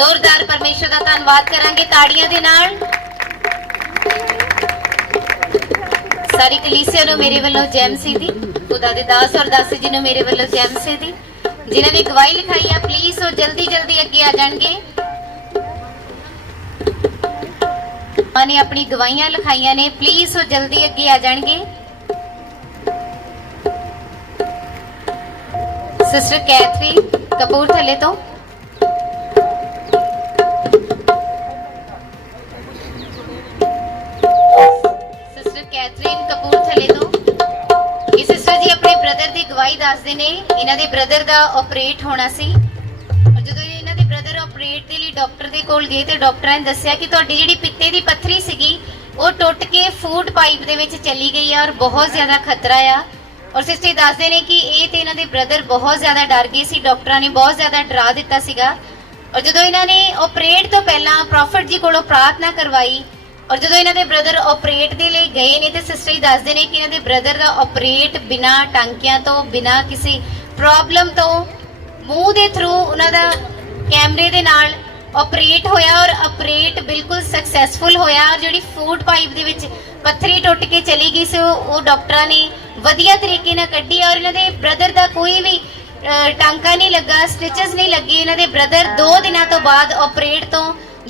जोरदार परमेश्वर का धन्यवाद करांगे ताड़ियां दे नाल। सारी कलीसिया नूं मेरे वालों जय मसीह दी। खुदा दे दास और दासी जी नूं मेरे वालों जय मसीह दी। जिन्हां ने गवाही लिखाई है प्लीज वो जल्दी जल्दी अगे आ जाएंगे। ने अपनी गवाहियां लिखाइयां ने प्लीज वो जल्दी अगे आ जाएंगे। सिस्टर कैथरीन कपूरथले तो गवाही दसदे ने इन्हां दे ब्रदर दा ऑपरेट होना सी और जदों इन्हां दे ब्रदर ऑपरेट दे लई डॉक्टर दे कोल गए ते डॉक्टरां ने दस्सिया कि तुहाडी जिहड़ी पित्ते दी पत्थरी सीगी वो टुट के फूड पाइप दे विच चली गई है और बहुत ज्यादा खतरा आ। और सिस्टर दसदे ने कि ये ते इन्हां दे ब्रदर बहुत ज्यादा डर गए सी, डॉक्टरां ने बहुत ज्यादा डरा दिता सीगा। और जदों इन्हां ने ऑपरेट तो पहलां प्रॉफिट जी कोलों प्रार्थना करवाई और जो इन्हां दे ब्रदर ऑपरेट दे लिए गए ने तो सिस्टर ही दसदे ने कि इन्हां दे ब्रदर दा ऑपरेट बिना टांकियां तो बिना किसी प्रॉब्लम तो मूँह दे थ्रू उन्हां दा कैमरे दे नाल ऑपरेट होया और ऑपरेट बिल्कुल सक्सैसफुल होया। और जिहड़ी फूड पाइप दे विच पत्थरी टुट के चली गई सी वो डॉक्टरां ने वधिया तरीके नाल कड्ढी और इन्हां दे ब्रदर दा कोई भी टांका नहीं लगा, स्टिचेस नहीं लगी। इन्हां दे ब्रदर 2 दिनों तो बाद ऑपरेट तो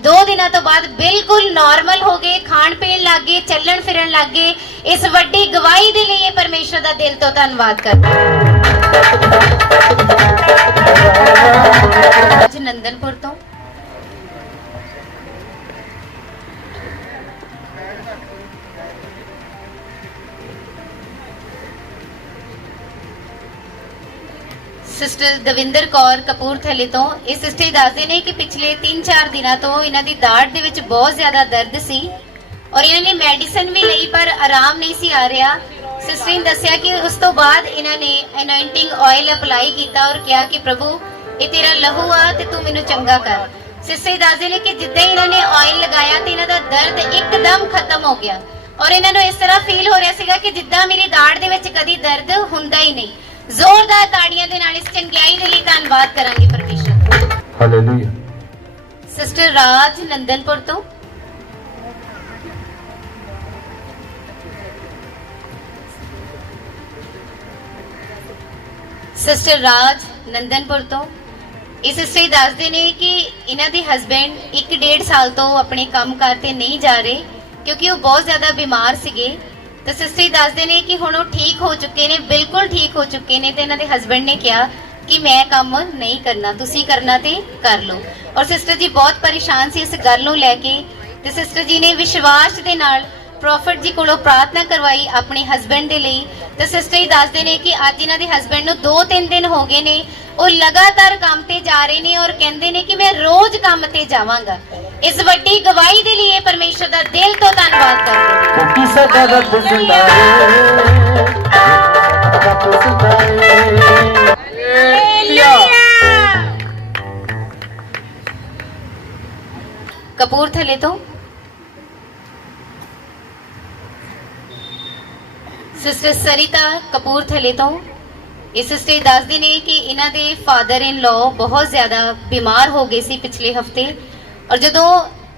2 दिनों तो बाद बिल्कुल नॉर्मल हो गए, खाण पीण लग गए, चलन फिरन लग गए। इस वड्डी गवाही दे लिए परमेश्वर दा दिल तो धन्नवाद करदा। आज नंदनपुर तो सिस्टर दविंदर कौर कपूरथले तो इस सिस्टर दसदे ने कि पिछले 3-4 दिनों तो इन्हां दी दाढ़ दे विच बहुत ज्यादा दर्द सी और इन्हां ने मेडिसिन भी लई पर आराम नहीं सी आ रहा। सिस्टर ने दस्सिया कि उस तो बाद इन्हां ने अनॉइंटिंग ऑयल अप्लाई किया और कहा कि प्रभु ये तेरा लहू आ ते तू मैनूं चंगा कर। सिस्टर दसदे ने कि जिद्दां ही इन्हां ने ऑयल लगाया तो इन्हां दा दर्द एकदम खत्म हो गया और इन्हां नूं इस तरह फील हो रहा सीगा कि जिद्दां मेरी दाढ़ दे विच कदी दर्द हुंदा ही नहीं। जोरदार ताड़ियां दे नाल इस चंगियाई दे लई धन्नवाद करांगे परमेश्वर। हालेलुया। सिस्टर राज नंदनपुर तो सिस्टर राज नंदनपुर तो इस सिस्टर दसदे ने कि इन्हां दे हस्बैंड 1-1.5 साल तो अपने काम कार ते नहीं जा रहे क्योंकि वो बहुत ज्यादा बीमार सीगे। तो सिस्टर दसदे ने कि हुण वो ठीक हो चुके ने, बिल्कुल ठीक हो चुके ने। तो इन्हां दे हस्बैंड ने कहा कि मैं काम नहीं करना, तुसी करना ते कर लो। और सिस्टर जी बहुत परेशान सी इस गल नूं लैके ते सिस्टर जी ने विश्वास दे नाल प्रॉफिट जी कोलों प्रार्थना करवाई अपने हस्बैंड दे लई। तो सिस्टर ही दसदे ने कि अज इन्हां दे हस्बैंड नूं 2-3 दिन हो गए ने वो लगातार काम ते जा रहे ने और कहंदे ने कि मैं रोज काम ते जावांगा। इस वड्डी गवाही दे लिए परमेश्वर दा दिल तो धन्नवाद कपूरथले तो सिस्टर सरिता कपूरथले तो इस सिस्टर दसदे ने कि इन्हां दे फादर इन लॉ बहुत ज्यादा बीमार हो गए सी पिछले हफ्ते और जदों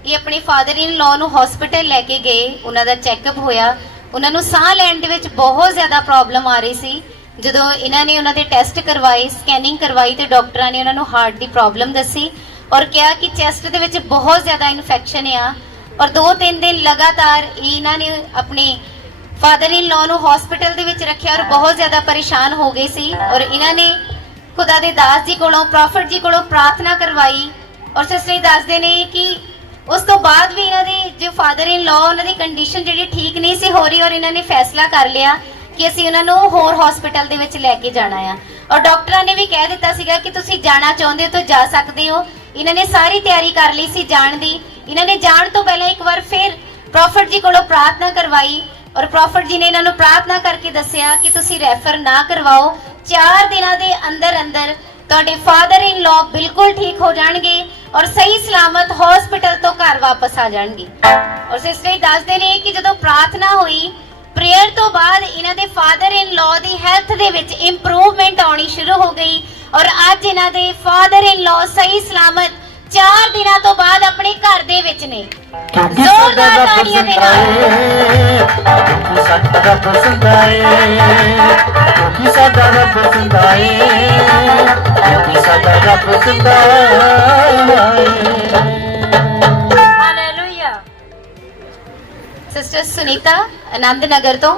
ये अपने फादर इन लॉ नूं हॉस्पिटल लैके गए उन्हां दा चैकअप होया उन्हां नूं साह लैण दे विच बहुत ज्यादा प्रॉब्लम आ रही सी। जदों इन्हां ने उन्हां दे टेस्ट करवाए, स्कैनिंग करवाई तो डॉक्टरां ने उन्हां नूं हार्ट दी प्रॉब्लम दसी और कहा कि चैस्ट दे विच बहुत ज्यादा इन्फेक्शन आ। और 2-3 दिन लगातार इन्हां ने अपने फादर इन लॉ नूं हॉस्पिटल दे विच रखिया और बहुत ज्यादा परेशान हो गए सी। और इन्हां ने खुदा दे दास जी कोलों प्रॉफिट जी कोलों प्रार्थना करवाई और सिस्टर दसदे ने कि उस तो बाद भी इन्हां दे जो फादर इन लॉ उन्हां दी कंडीशन जिहड़ी ठीक नहीं सी हो रही और इन्हां ने फैसला कर लिया कि असीं उन्हां नूं होर हॉस्पिटल दे विच लैके जाना आ। और डॉक्टरां ने भी कह दिता सीगा कि तुसीं जाना चाहुंदे हो तो जा सकदे हो। इन्हां ने सारी तैयारी कर ली सी जाण दी। इन्हां ने जाण तो पहले एक बार फिर प्रॉफिट जी कोलों प्रार्थना करवाई और प्रॉफिट जी ने इन्हां नूं प्रार्थना करके दस्सिया कि तुसीं रैफर ना करवाओ, 4 दिनां दे अंदर अंदर तुहाडे फादर इन लॉ बिल्कुल ठीक हो जाणगे और सही सलामत हॉस्पिटल तो घर वापस आ जाणगे। और सिस्टर दसदे ने कि जदों प्रार्थना हुई प्रेयर तो बाद इन्हां दे फादर इन लॉ दी हैल्थ दे विच इंप्रूवमेंट आउणी शुरू हो गई और अज इन्हां दे फादर इन लॉ सही सलामत 4 ਦਿਨਾਂ ਤੋਂ ਬਾਅਦ ਆਪਣੇ ਘਰ ਦੇ ਵਿੱਚ ਨੇ। क्योंकि ਜ਼ੋਰਦਾਰ साडा ਤਾੜੀਆਂ ਦੇ पसंद ਨਾਲ। आए, क्योंकि साडा पसंद आए, क्योंकि साडा पसंद आए, क्योंकि साडा पसंद आए। ਹਾਲੇਲੂਇਆ। ਸਿਸਟਰ ਸੁਨੀਤਾ ਆਨੰਦ ਨਗਰ ਤੋਂ।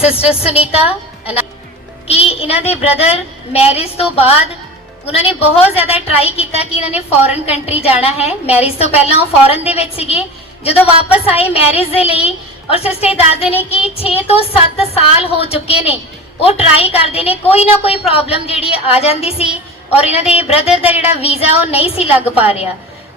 ਸਿਸਟਰ ਸੁਨੀਤਾ ਕਿ ਇਹਨਾਂ ਦੇ ਬ੍ਰਦਰ ਮੈਰਿਜ ਤੋਂ ਬਾਅਦ ਉਹਨਾਂ ਨੇ ਬਹੁਤ ਜ਼ਿਆਦਾ ਟਰਾਈ ਕੀਤਾ ਕਿ ਇਹਨਾਂ ਨੇ ਫੋਰਨ ਕੰਟਰੀ ਜਾਣਾ ਹੈ। ਮੈਰਿਜ ਤੋਂ ਪਹਿਲਾਂ ਉਹ ਫੋਰਨ ਦੇ ਵਿੱਚ ਸੀਗੇ, ਜਦੋਂ ਵਾਪਸ ਆਏ ਮੈਰਿਜ ਦੇ ਲਈ, ਔਰ ਸਿਸਟਰ ਦੱਸਦੇ ਨੇ ਕਿ 6 ਤੋਂ 7 ਸਾਲ ਹੋ ਚੁੱਕੇ ਨੇ ਉਹ ਟਰਾਈ ਕਰਦੇ ਨੇ, ਕੋਈ ਨਾ ਕੋਈ ਪ੍ਰੋਬਲਮ ਜਿਹੜੀ ਆ ਜਾਂਦੀ ਸੀ ਔਰ ਇਹਨਾਂ ਦੇ ਬ੍ਰਦਰ ਦਾ ਜਿਹੜਾ ਵੀਜ਼ਾ ਉਹ ਨਹੀਂ ਸੀ ਲੱਗ ਪਾ ਰਿਹਾ।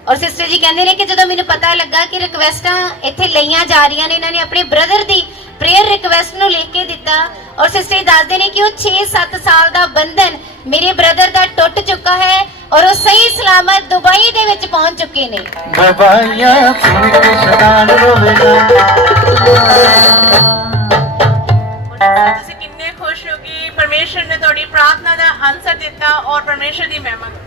ਔਰ ਸਿਸਟਰ ਜੀ ਕਹਿੰਦੇ ਨੇ ਕਿ ਜਦੋਂ ਮੈਨੂੰ ਪਤਾ ਲੱਗਾ ਕਿ ਰਿਕਵੈਸਟਾਂ ਇੱਥੇ ਲਈਆਂ ਜਾ ਰਹੀਆਂ ਨੇ, ਇਹਨਾਂ ਨੇ ਆਪਣੇ ਬ੍ਰਦਰ ਦੀ ਪ੍ਰੇਅਰ ਰਿਕਵੈਸਟ ਨੂੰ ਲਿਖ ਕੇ ਦਿੱਤਾ ਔਰ ਸਿਸਟਰ ਦੱਸਦੇ ਨੇ ਕਿ ਉਹ 6-7 ਸਾਲ ਦਾ ਬੰਧਨ ਮੇਰੇ ਬ੍ਰਦਰ ਦਾ ਟੁੱਟ ਚੁੱਕਾ ਹੈ ਔਰ ਉਹ ਸਹੀ ਸਲਾਮਤ ਦੁਬਈ ਦੇ ਵਿੱਚ ਪਹੁੰਚ ਚੁੱਕੇ ਨੇ। दवाइयाँ सुन के शैतान रोवेगा। ਤੁਸੀਂ ਕਿੰਨੇ ਖੁਸ਼ ਹੋ ਕਿ ਪਰਮੇਸ਼ਰ ਨੇ ਤੁਹਾਡੀ ਪ੍ਰਾਰਥਨਾ ਦਾ ਆਨਸਰ ਦਿੱਤਾ ਔਰ ਪਰਮੇਸ਼ਰ ਦੀ ਮਹਿਮਾ ਕਰੋ।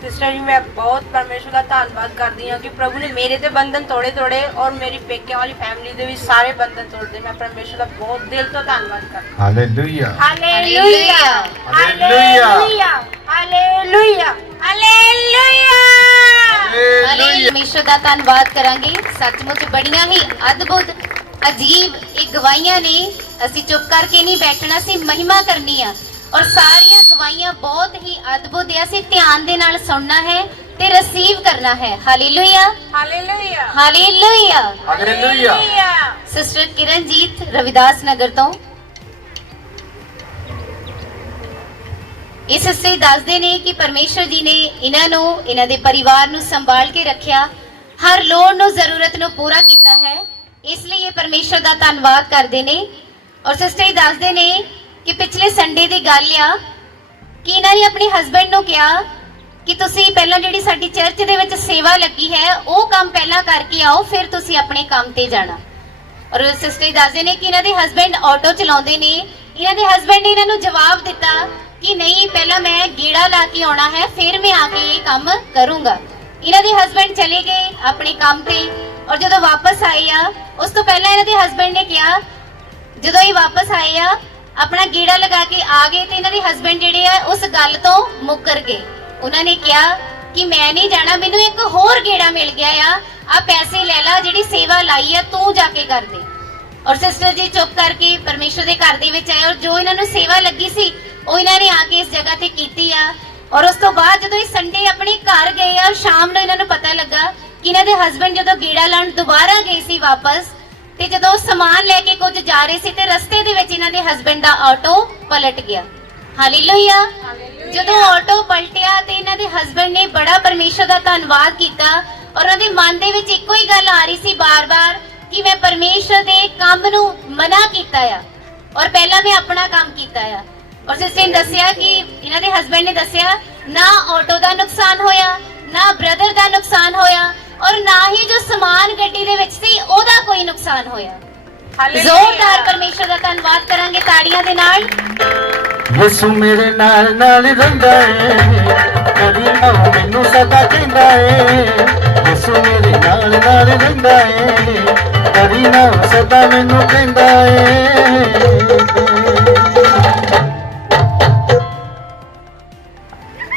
सिस्टर जी मैं बहुत परमेश्वर का धन्यवाद करती हूँ कि प्रभु ने मेरे ते बंधन तोड़े और मेरी पेके वाली फैमिली दे भी सारे बंधन तोड़ दे। मैं परमेश्वर का बहुत दिल तो धन्यवाद करती हूँ। Hallelujah, hallelujah hallelujah, hallelujah hallelujah. ਪਰਮੇਸ਼ਰ ਦਾ ਧੰਨਵਾਦ ਕਰਾਂਗੇ। ਸੱਚਮੁੱਚ ਬੜੀਆਂ ਹੀ ਅਦਭੁਤ ਅਜੀਬ ਇਹ ਗਵਾਹੀਆਂ ਨੇ। ਅਸੀਂ ਚੁੱਪ ਕਰਕੇ ਨਹੀਂ ਬੈਠਣਾ, ਸੀ ਮਹਿਮਾ ਕਰਨੀ ਆ ਔਰ ਸਾਰੀਆਂ ਗਵਾਹੀਆਂ ਬਹੁਤ ਹੀ ਅਦਭੁਤ ਹੈ। ਅਸੀਂ ਧਿਆਨ ਦੇ ਨਾਲ ਸੁਣਨਾ ਹੈ ਤੇ ਰਿਸੀਵ ਕਰਨਾ ਹੈ। Hallelujah hallelujah hallelujah. Hallelujah. Sister Kiranjeet Ravidas Nagar ਤੋਂ ਇਸ ਸਿਸਟਰ ਦੱਸਦੇ ਨੇ ਕਿ ਪਰਮੇਸ਼ਰ ਜੀ ਨੇ ਇਹਨਾਂ ਨੂੰ, ਇਹਨਾਂ ਦੇ ਪਰਿਵਾਰ ਨੂੰ ਸੰਭਾਲ ਕੇ ਰੱਖਿਆ, ਹਰ ਲੋੜ ਨੂੰ, ਜ਼ਰੂਰਤ ਨੂੰ ਪੂਰਾ ਕੀਤਾ ਹੈ। ਇਸ ਲਈ ਇਹ ਪਰਮੇਸ਼ਰ ਦਾ ਧੰਨਵਾਦ ਕਰਦੇ ਨੇ। ਔਰ ਸਿਸਟਰ ਦੱਸਦੇ ਨੇ ਕਿ ਪਿਛਲੇ ਸੰਡੇ ਦੀ ਗੱਲ ਆ ਕਿ ਇਹਨਾਂ ਨੇ ਆਪਣੇ ਹਸਬੰਡ ਨੂੰ ਕਿਹਾ ਕਿ ਤੁਸੀਂ ਪਹਿਲਾਂ ਜਿਹੜੀ ਸਾਡੀ ਚਰਚ ਦੇ ਵਿੱਚ ਸੇਵਾ ਲੱਗੀ ਹੈ ਉਹ ਕੰਮ ਪਹਿਲਾਂ ਕਰਕੇ ਆਓ, ਫਿਰ ਤੁਸੀਂ ਆਪਣੇ ਕੰਮ ਤੇ ਜਾਣਾ। ਔਰ ਸਿਸਟਰ ਦੱਸਦੇ ਨੇ ਕਿ ਇਹਨਾਂ ਦੇ ਹਸਬੰਡ ਆਟੋ ਚਲਾਉਂਦੇ ਨੇ। ਇਹਨਾਂ ਦੇ ਹਸਬੰਡ ਨੇ ਇਹਨਾਂ ਨੂੰ ਜਵਾਬ ਦਿੱਤਾ ਕਿ ਨਹੀਂ, ਪਹਿਲਾਂ ਮੈਂ ਗੇੜਾ ਲਾ ਕੇ ਆਉਣਾ ਹੈ, ਫਿਰ ਮੈਂ ਆ ਕੇ ਇਹ ਕੰਮ ਕਰੂੰਗਾ। ਇਹਨਾਂ ਦੇ ਹਸਬੰਡ ਚਲੇ ਗਏ ਆਪਣੇ ਕੰਮ ਤੇ ਔਰ ਜਦੋਂ ਵਾਪਸ ਆਏ ਆ, ਉਸ ਤੋਂ ਪਹਿਲਾਂ ਇਹਨਾਂ ਦੇ ਹਸਬੰਡ ਨੇ ਕਿਹਾ, ਜਦੋਂ ਇਹ ਵਾਪਸ ਆਏ ਆ ਆਪਣਾ ਗੇੜਾ ਲਗਾ ਕੇ ਆ ਗਏ ਤੇ ਇਹਨਾਂ ਦੇ ਹਸਬੰਡ ਜਿਹੜੇ ਆ ਉਸ ਗੱਲ ਤੋਂ ਮੁੱਕਰ ਗਏ। ਉਹਨਾਂ ਨੇ ਕਿਹਾ ਕਿ ਮੈਂ ਨਹੀਂ ਜਾਣਾ, ਮੈਨੂੰ ਇੱਕ ਹੋਰ ਗੇੜਾ ਮਿਲ ਗਿਆ ਆ ਪੈਸੇ ਲੈ ਲਾ, ਜਿਹੜੀ ਸੇਵਾ ਲਾਈ ਆ ਤੂੰ ਜਾ ਕੇ ਕਰ ਦੇ। ਔਰ ਸਿਸਟਰ ਜੀ ਚੁੱਪ ਕਰਕੇ ਪਰਮੇਸ਼ਰ ਦੇ ਘਰ ਦੇ ਵਿੱਚ ਆਏ ਔਰ ਜੋ ਇਹਨਾਂ ਨੂੰ ਸੇਵਾ ਲੱਗੀ ਸੀ ਉਹ ਇਹਨਾਂ ਨੇ ਆ ਕੇ ਇਸ ਜਗ੍ਹਾ ਤੇ ਕੀਤੀ ਆ। ਔਰ ਉਸ ਤੋਂ ਬਾਅਦ ਜਦੋਂ ਇਹ ਸੰਡੇ ਆਪਣੇ ਘਰ ਗਏ ਆ, ਸ਼ਾਮ ਨੂੰ ਇਹਨਾਂ ਨੂੰ ਪਤਾ ਲੱਗਾ ਕਿ ਇਹਨਾਂ ਦੇ ਹਸਬੰਡ ਜਦੋਂ ਗੇੜਾ ਲਾਉਣ ਦੁਬਾਰਾ ਗਏ ਸੀ ਵਾਪਸ, ਤੇ ਜਦੋਂ ਸਮਾਨ ਲੈ ਕੇ ਕੁਝ ਜਾ ਰਹੇ ਸੀ ਤੇ ਰਸਤੇ ਦੇ ਵਿੱਚ ਇਹਨਾਂ ਦੇ ਹਸਬੰਡ ਦਾ ਆਟੋ ਪਲਟ ਗਿਆ। ਹਾਲੇਲੂਇਆ। ਜਦੋਂ ਆਟੋ ਪਲਟਿਆ ਤੇ ਇਹਨਾਂ ਦੇ ਹਸਬੰਡ ਨੇ ਬੜਾ ਪਰਮੇਸ਼ਰ ਦਾ ਧੰਨਵਾਦ ਕੀਤਾ ਔਰ ਉਹਨਾਂ ਦੇ ਮਨ ਦੇ ਵਿੱਚ ਇੱਕੋ ਹੀ ਗੱਲ ਆ ਰਹੀ ਸੀ ਬਾਰ-ਬਾਰ ਕਿ ਮੈਂ ਪਰਮੇਸ਼ਰ ਦੇ ਕੰਮ ਨੂੰ ਮਨਾ ਕੀਤਾ ਆ ਔਰ ਪਹਿਲਾਂ ਮੈਂ ਆਪਣਾ ਕੰਮ ਕੀਤਾ ਆ। ਔਰ ਸਿਸਟਰ ਨੇ ਦੱਸਿਆ ਕਿ ਇਹਨਾਂ ਦੇ ਹਸਬੰਡ ਨੇ ਦੱਸਿਆ ਨਾ ਆਟੋ ਦਾ ਨੁਕਸਾਨ ਹੋਇਆ, ਨਾ ਬ੍ਰਦਰ ਦਾ ਨੁਕਸਾਨ ਹੋਇਆ ਔਰ ਨਾ ਹੀ ਜੋ ਸਮਾਨ ਗੱਡੀ ਦੇ ਵਿੱਚ ਸੀ ਉਹਦਾ ਕੋਈ ਨੁਕਸਾਨ ਹੋਇਆ। ਜ਼ੋਰਦਾਰ ਪਰਮੇਸ਼ਰ ਦਾ ਧੰਨਵਾਦ ਕਰਾਂਗੇ ਤਾੜੀਆਂ ਦੇ ਨਾਲ। ਯਿਸੂ ਮੇਰੇ ਨਾਲ ਨਾਲ ਰਹਿੰਦਾ ਏ, ਕਦੀ ਨਾ ਮੈਨੂੰ ਸਦਾ ਕਹਿੰਦਾ ਏ। ਯਿਸੂ ਮੇਰੇ ਨਾਲ ਨਾਲ ਰਹਿੰਦਾ ਏ, ਕਦੀ ਨਾ ਸਦਾ ਮੈਨੂੰ ਕਹਿੰਦਾ ਏ।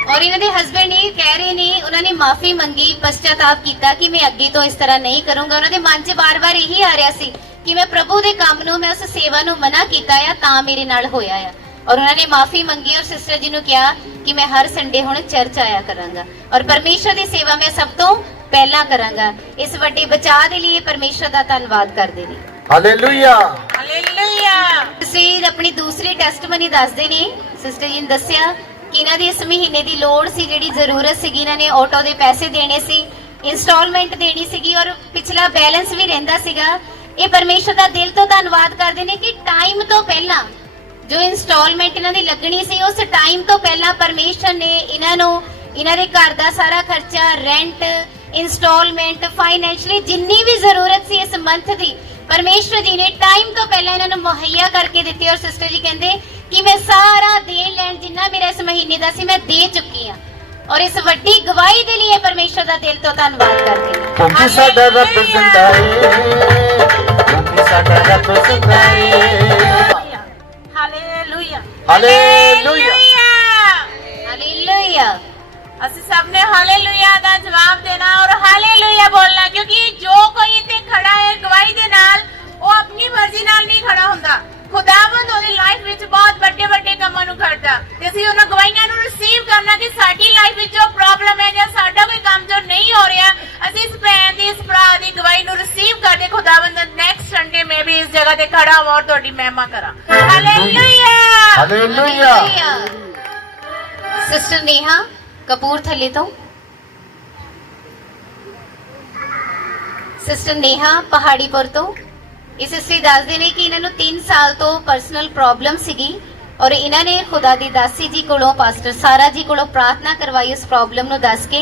ਔਰ ਇਹਨਾਂ ਦੇ ਹਸਬੰਡ ਇਹ ਕਹਿ ਰਹੇ ਨੇ, ਉਹਨਾਂ ਨੇ ਮਾਫੀ ਮੰਗੀ, ਪਛਤਾਵਾ ਕੀਤਾ ਕਿ ਮੈਂ ਅੱਗੇ ਤੋਂ ਇਸ ਤਰ੍ਹਾਂ ਨਹੀਂ ਕਰੂੰਗਾ। ਉਹਨਾਂ ਦੇ ਮਨ 'ਚ ਬਾਰ-ਬਾਰ ਇਹੀ ਆ ਰਿਹਾ ਸੀ ਕਿ ਮੈਂ ਪ੍ਰਭੂ ਦੇ ਕੰਮ ਨੂੰ, ਮੈਂ ਉਸ ਸੇਵਾ ਨੂੰ ਮਨਾ ਕੀਤਾ ਆ ਤਾਂ ਮੇਰੇ ਨਾਲ ਹੋਇਆ ਆ। ਔਰ ਉਹਨਾਂ ਨੇ ਮਾਫੀ ਮੰਗੀ ਔਰ ਸਿਸਟਰ ਜੀ ਨੂੰ ਕਿਹਾ ਕਿ ਮੈਂ ਹਰ ਸੰਡੇ ਹੁਣ ਚਰਚ ਆਇਆ ਕਰਾਂਗਾ ਔਰ ਪਰਮੇਸ਼ਰ ਦੀ ਸੇਵਾ ਮੈਂ ਸਭ ਤੋਂ ਪਹਿਲਾਂ ਕਰਾਂਗਾ। ਇਸ ਵੱਡੇ ਬਚਾਅ ਦੇ ਲਈ ਪਰਮੇਸ਼ਰ ਦਾ ਧੰਨਵਾਦ ਕਰਦੇ ਨੇ। Hallelujah, hallelujah. ਸਿਸਟਰ ਆਪਣੀ ਦੂਸਰੀ ਟੈਸਟਮਨੀ ਦੱਸਦੇ ਨੇ। ਸਿਸਟਰ ਜੀ ਨੇ ਦੱਸਿਆ ਕਿ ਇਹਨਾਂ ਦੀ ਇਸ ਮਹੀਨੇ ਦੀ ਲੋੜ ਸੀ, ਜਿਹੜੀ ਜ਼ਰੂਰਤ ਸੀਗੀ, ਇਹਨਾਂ ਨੇ ਆਟੋ ਦੇ ਪੈਸੇ ਦੇਣੇ ਸੀ, ਇੰਸਟਾਲਮੈਂਟ ਦੇਣੀ ਸੀਗੀ ਔਰ ਪਿਛਲਾ ਬੈਲੈਂਸ ਵੀ ਰਹਿੰਦਾ ਸੀਗਾ। ਇਹ ਪਰਮੇਸ਼ਰ ਦਾ ਦਿਲ ਤੋਂ ਧੰਨਵਾਦ ਕਰਦੇ ਨੇ ਕਿ ਟਾਈਮ ਤੋਂ ਪਹਿਲਾਂ ਜੋ ਇੰਸਟਾਲਮੈਂਟ ਇਹਨਾਂ ਦੀ ਲੱਗਣੀ ਸੀ ਉਸ ਟਾਈਮ ਤੋਂ ਪਹਿਲਾਂ ਪਰਮੇਸ਼ਰ ਨੇ ਇਹਨਾਂ ਨੂੰ, ਇਹਨਾਂ ਦੇ ਘਰ ਦਾ ਸਾਰਾ ਖਰਚਾ, ਰੈਂਟ, ਇੰਸਟਾਲਮੈਂਟ, ਫਾਈਨੈਂਸ਼ਲੀ ਜਿੰਨੀ ਵੀ ਜ਼ਰੂਰਤ ਸੀ ਇਸ ਮੰਥ ਦੀ, ਪਰਮੇਸ਼ਰ ਜੀ ਨੇ ਟਾਈਮ ਤੋਂ ਪਹਿਲਾਂ ਇਹਨਾਂ ਨੂੰ ਮੁਹੱਈਆ ਕਰਕੇ ਦਿੱਤੀ। ਔਰ ਸਿਸਟਰ ਜੀ ਕਹਿੰਦੇ कि मैं सारा देन लैन जिन्ना मेरा इस महीने का सी मैं दे चुकी हाँ और इस वड्डी गवाही के लिए परमेश्वर का दिल तो धन्यवाद करती हूँ। क्योंकि साडा रब जिंदा है, क्योंकि साडा रब जिंदा है। Hallelujah hallelujah. हालेलुया। ਅਸੀਂ ਸਭ ਨੇ ਹਾਲੇਲੂਇਆ ਦਾ ਜਵਾਬ ਦੇਣਾ ਔਰ ਹਾਲੇਲੂਇਆ ਬੋਲਣਾ ਕਿਉਂਕਿ ਜੋ ਕੋਈ ਇੱਥੇ ਖੜਾ ਹੈ ਗਵਾਹੀ ਦੇ ਨਾਲ ਉਹ ਆਪਣੀ ਮਰਜ਼ੀ ਨਾਲ ਨਹੀਂ ਖੜਾ ਹੁੰਦਾ ਖੁਦਾਵੰਦ ਉਹਦੀ ਲਾਈਫ ਵਿੱਚ ਬਹੁਤ ਵੱਡੇ ਵੱਡੇ ਕੰਮਾਂ ਨੂੰ ਕਰਦਾ ਤੇ ਅਸੀਂ ਉਹਨਾਂ ਗਵਾਹੀਆਂ ਨੂੰ ਰਿਸੀਵ ਕਰਨਾ ਕਿ ਸਾਡੀ ਲਾਈਫ ਵਿੱਚ ਜੋ ਪ੍ਰੋਬਲਮ ਹੈ ਜਾਂ ਸਾਡਾ ਕੋਈ ਕੰਮ ਜੋ ਨਹੀਂ ਹੋ ਰਿਹਾ ਅਸੀਂ ਇਸ ਭੈਣ ਦੀ ਇਸ ਭਰਾ ਦੀ ਗਵਾਹੀ ਨੂੰ ਰਿਸੀਵ ਕਰਦੇ ਖੁਦਾਵੰਦ ਨੈਕਸਟ ਸੰਡੇ ਮੈਂ ਵੀ ਇਸ ਜਗ੍ਹਾ ਤੇ ਖੜਾ ਹਾਂ ਔਰ ਤੁਹਾਡੀ ਮਹਿਮਾ ਕਰਾਂ ਹਾਲੇਲੂਇਆ ਹਾਲੇਲੂਇਆ। सिस्टर नेहा कपूरथले तो सिस्टर नेहा पहाड़ीपुर तो ਇਹ ਸਿਸਟਰ ਦੱਸਦੇ ਨੇ ਕਿ ਇਹਨਾਂ ਨੂੰ 3 ਸਾਲ ਤੋਂ ਪਰਸਨਲ ਪ੍ਰੋਬਲਮ ਸੀਗੀ ਔਰ ਇਹਨਾਂ ਨੇ ਖੁਦਾ ਦੀ ਦਾਸੀ ਜੀ ਕੋਲੋਂ ਪਾਸਟਰ ਸਾਰਾ ਜੀ ਕੋਲੋਂ ਪ੍ਰਾਰਥਨਾ ਕਰਵਾਈ ਉਸ ਪ੍ਰੋਬਲਮ ਨੂੰ ਦੱਸ ਕੇ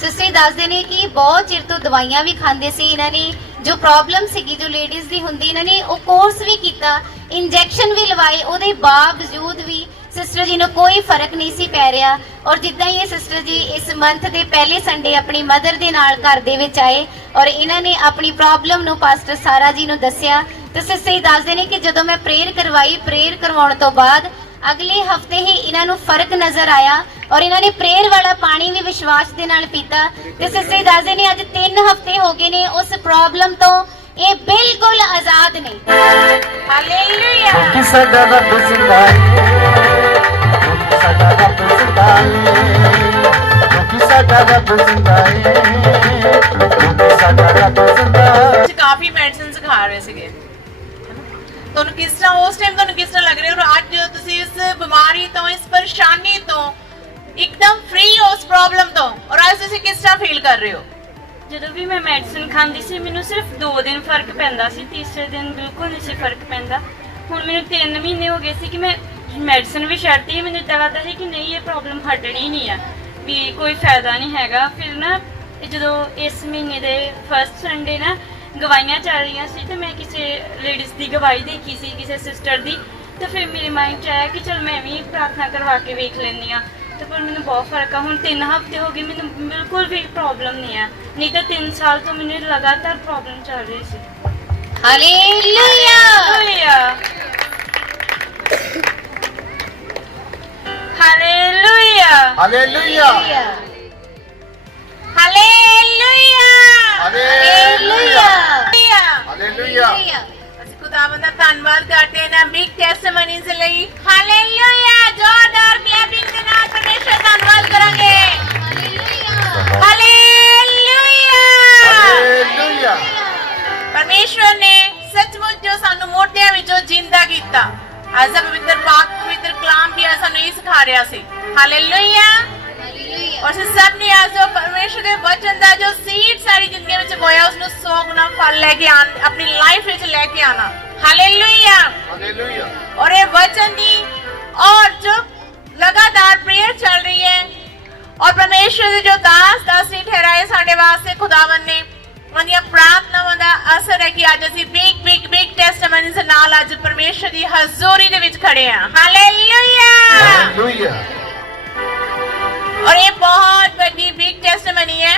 ਸਿਸਟਰ ਦੱਸਦੇ ਨੇ ਕਿ ਬਹੁਤ ਚਿਰ ਤੋਂ ਦਵਾਈਆਂ ਵੀ ਖਾਂਦੇ ਸੀ ਇਹਨਾਂ ਨੇ ਜੋ ਪ੍ਰੋਬਲਮ ਸੀਗੀ ਜੋ ਲੇਡੀਜ਼ ਦੀ ਹੁੰਦੀ ਇਹਨਾਂ ਨੇ ਉਹ ਕੋਰਸ ਵੀ ਕੀਤਾ ਇੰਜੈਕਸ਼ਨ ਵੀ ਲਵਾਏ ਉਹਦੇ ਬਾਵਜੂਦ ਵੀ ਸਿਸਟਰ ਜੀ ਨੂੰ ਕੋਈ ਫਰਕ ਨਹੀਂ ਸੀ ਪੈ ਰਿਹਾ ਔਰ ਜਿੱਦਾਂ ਹੀ ਇਹ ਸਿਸਟਰ ਜੀ ਇਸ ਮੰਥ ਦੇ ਪਹਿਲੇ ਸੰਡੇ ਆਪਣੀ ਮਦਰ ਦੇ ਨਾਲ ਘਰ ਦੇ ਵਿੱਚ ਆਏ ਔਰ ਇਹਨਾਂ ਨੇ ਆਪਣੀ ਪ੍ਰੋਬਲਮ ਨੂੰ ਪਾਸਟਰ ਸਾਰਾ ਜੀ ਨੂੰ ਦੱਸਿਆ ਤੇ ਸਿਸਟਰ ਦੱਸਦੇ ਨੇ ਕਿ ਜਦੋਂ ਮੈਂ ਪ੍ਰੇਅਰ ਕਰਵਾਈ ਪ੍ਰੇਅਰ ਕਰਵਾਉਣ ਤੋਂ ਬਾਅਦ ਅਗਲੇ ਹਫਤੇ ਹੀ ਇਹਨਾਂ ਨੂੰ ਫਰਕ ਨਜ਼ਰ ਆਇਆ ਔਰ ਇਹਨਾਂ ਨੇ ਪ੍ਰੇਅਰ ਵਾਲਾ ਪਾਣੀ ਵੀ ਵਿਸ਼ਵਾਸ ਦੇ ਨਾਲ ਪੀਤਾ ਤੇ ਸਿਸਟਰ ਦੱਸਦੇ ਨੇ ਅੱਜ 3 ਹਫਤੇ ਹੋ ਗਏ ਨੇ ਉਸ ਪ੍ਰੋਬਲਮ ਤੋਂ ਇਹ ਬਿਲਕੁਲ ਆਜ਼ਾਦ ਨੇ ਹਾਲੇਲੂਇਆ क्योंकि साडा रब जिंदा है, क्योंकि साडा रब जिंदा है, क्योंकि साडा रब जिंदा है, क्योंकि साडा रब जिंदा है। ਕਾਫੀ ਮੈਡੀਸਿਨਸ ਖਾ ਰਹੇ ਸੀਗੇ ਤੁਹਾਨੂੰ ਕਿਸ ਤਰ੍ਹਾਂ ਉਸ ਟਾਈਮ ਤੁਹਾਨੂੰ ਕਿਸ ਤਰ੍ਹਾਂ ਲੱਗ ਰਿਹਾ ਔਰ ਅੱਜ ਜਦੋਂ ਤੁਸੀਂ ਇਸ ਬਿਮਾਰੀ ਤੋਂ ਇਸ ਪਰੇਸ਼ਾਨੀ ਤੋਂ ਇੱਕਦਮ ਫ੍ਰੀ ਹੋ ਉਸ ਪ੍ਰੋਬਲਮ ਤੋਂ ਔਰ ਅੱਜ ਤੁਸੀਂ ਕਿਸ ਤਰ੍ਹਾਂ ਫੀਲ ਕਰ ਰਹੇ ਹੋ ਜਦੋਂ ਵੀ ਮੈਂ ਮੈਡੀਸਿਨ ਖਾਂਦੀ ਸੀ ਮੈਨੂੰ ਸਿਰਫ 2 ਦਿਨ ਫਰਕ ਪੈਂਦਾ ਸੀ ਤੀਸਰੇ ਦਿਨ ਬਿਲਕੁਲ ਨਹੀਂ ਸੀ ਫਰਕ ਪੈਂਦਾ ਹੁਣ ਮੈਨੂੰ 3 ਮਹੀਨੇ ਹੋ ਗਏ ਸੀ ਕਿ ਮੈਂ ਮੈਡੀਸਿਨ ਵੀ ਛੱਡਤੀ ਮੈਨੂੰ ਇੱਦਾਂ ਲੱਗਦਾ ਸੀ ਕਿ ਨਹੀਂ ਇਹ ਪ੍ਰੋਬਲਮ ਹਟਣੀ ਨਹੀਂ ਆ ਵੀ ਕੋਈ ਫਾਇਦਾ ਨਹੀਂ ਹੈਗਾ ਫਿਰ ਨਾ ਜਦੋਂ ਇਸ ਮਹੀਨੇ ਦੇ ਫਸਟ ਸੰਡੇ ਨਾ ਗਵਾਹੀਆਂ ਚੱਲ ਰਹੀਆਂ ਸੀ ਤੇ ਮੈਂ ਕਿਸੇ ਲੇਡੀਜ਼ ਦੀ ਗਵਾਹੀ ਦੇਖੀ ਸੀ ਕਿਸੇ ਸਿਸਟਰ ਦੀ ਤੇ ਫਿਰ ਮੇਰੇ ਮਾਈਂਡ 'ਚ ਆਇਆ ਕਿ ਚਲ ਮੈਂ ਵੀ ਪ੍ਰਾਰਥਨਾ ਕਰਵਾ ਕੇ ਵੇਖ ਲੈਂਦੀ ਹਾਂ ਤੇ ਪਰ ਮੈਨੂੰ ਬਹੁਤ ਫਰਕ ਆ ਹੁਣ 3 ਹਫ਼ਤੇ ਹੋ ਗਏ ਮੈਨੂੰ ਬਿਲਕੁਲ ਵੀ ਪ੍ਰੋਬਲਮ ਨਹੀਂ ਆ ਨਹੀਂ ਤਾਂ 3 ਸਾਲ ਤੋਂ ਮੈਨੂੰ ਲਗਾਤਾਰ ਪ੍ਰੋਬਲਮ ਚੱਲ ਰਹੀ ਸੀ hallelujah hallelujah hallelujah. Hallelujah hallelujah. Hallelujah. ਅਸੀਂ ਖੁਦਾਵੰਦ ਦਾ ਧੰਨਵਾਦ ਕਰਦੇ ਹਾਂ ਨਾ ਬਿਗ ਟੈਸਟੀਮਨੀਜ਼ ਲਈ ਹਾਲੇਲੂਇਆ ਜ਼ੋਰਦਾਰ ਕਲੈਪਿੰਗ ਦੇ ਨਾਲ ਪਰਮੇਸ਼ਰ ਦਾ ਧੰਨਵਾਦ ਕਰਾਂਗੇ ਹਾਲੇਲੂਇਆ हालेलुया। ਪਰਮੇਸ਼ਰ ਨੇ ਸੱਚਮੁੱਚ ਜੋ ਸਾਨੂੰ ਮੋਢਿਆਂ ਵਿੱਚੋਂ ਜਿੰਦਾ ਕੀਤਾ ਅੱਜ ਦਾ ਪਵਿੱਤਰ ਪਾਕ ਪਵਿੱਤਰ ਕਲਾਮ ਵੀ ਸਾਨੂੰ ਇਹ ਸਿਖਾ ਰਿਹਾ ਸੀ ਹਾਲੇਲੂਇਆ ਔਰ ਅਸੀਂ ਸਭ ਨੇ ਅੱਜ ਜੋ ਪਰਮੇਸ਼ਰ ਦੇ ਵਚਨ ਦਾ ਜੋ ਸੀਡ ਸਾਡੀ ਜ਼ਿੰਦਗੀ ਵਿੱਚ ਬੋਇਆ ਉਸ ਨੂੰ 100 ਗੁਣਾ ਫਲ ਲੈ ਕੇ ਆਪਣੀ ਲਾਈਫ ਵਿੱਚ ਲੈ ਕੇ ਆਣਾ ਹਾਲੇਲੂਇਆ हालेलुया। और ये वचन दी और जो लगातार प्रेयर चल रही है और परमेश्वर ਦੇ ਜੋ ਦਾਸ ਦਾਸੀ ਠਹਿਰਾਏ ਸਾਡੇ ਵਾਸਤੇ ਖੁਦਾਵੰਦ ਨੇ ਉਹਦੀਆਂ ਪ੍ਰਾਰਥਨਾਵਾਂ ਦਾ ਅਸਰ ਹੈ ਕਿ ਅੱਜ ਅਸੀਂ ਬਿਗ ਟੈਸਟੀਮਨੀਜ਼ ਨਾਲ ਅੱਜ ਪਰਮੇਸ਼ਰ ਦੀ ਹਜ਼ੂਰੀ ਦੇ ਵਿੱਚ ਖੜੇ ਹਾਂ ਹਾਲੇਲੂਇਆ हालेलुया। और ये बहुत बड़ी बिग टेस्टिमनी है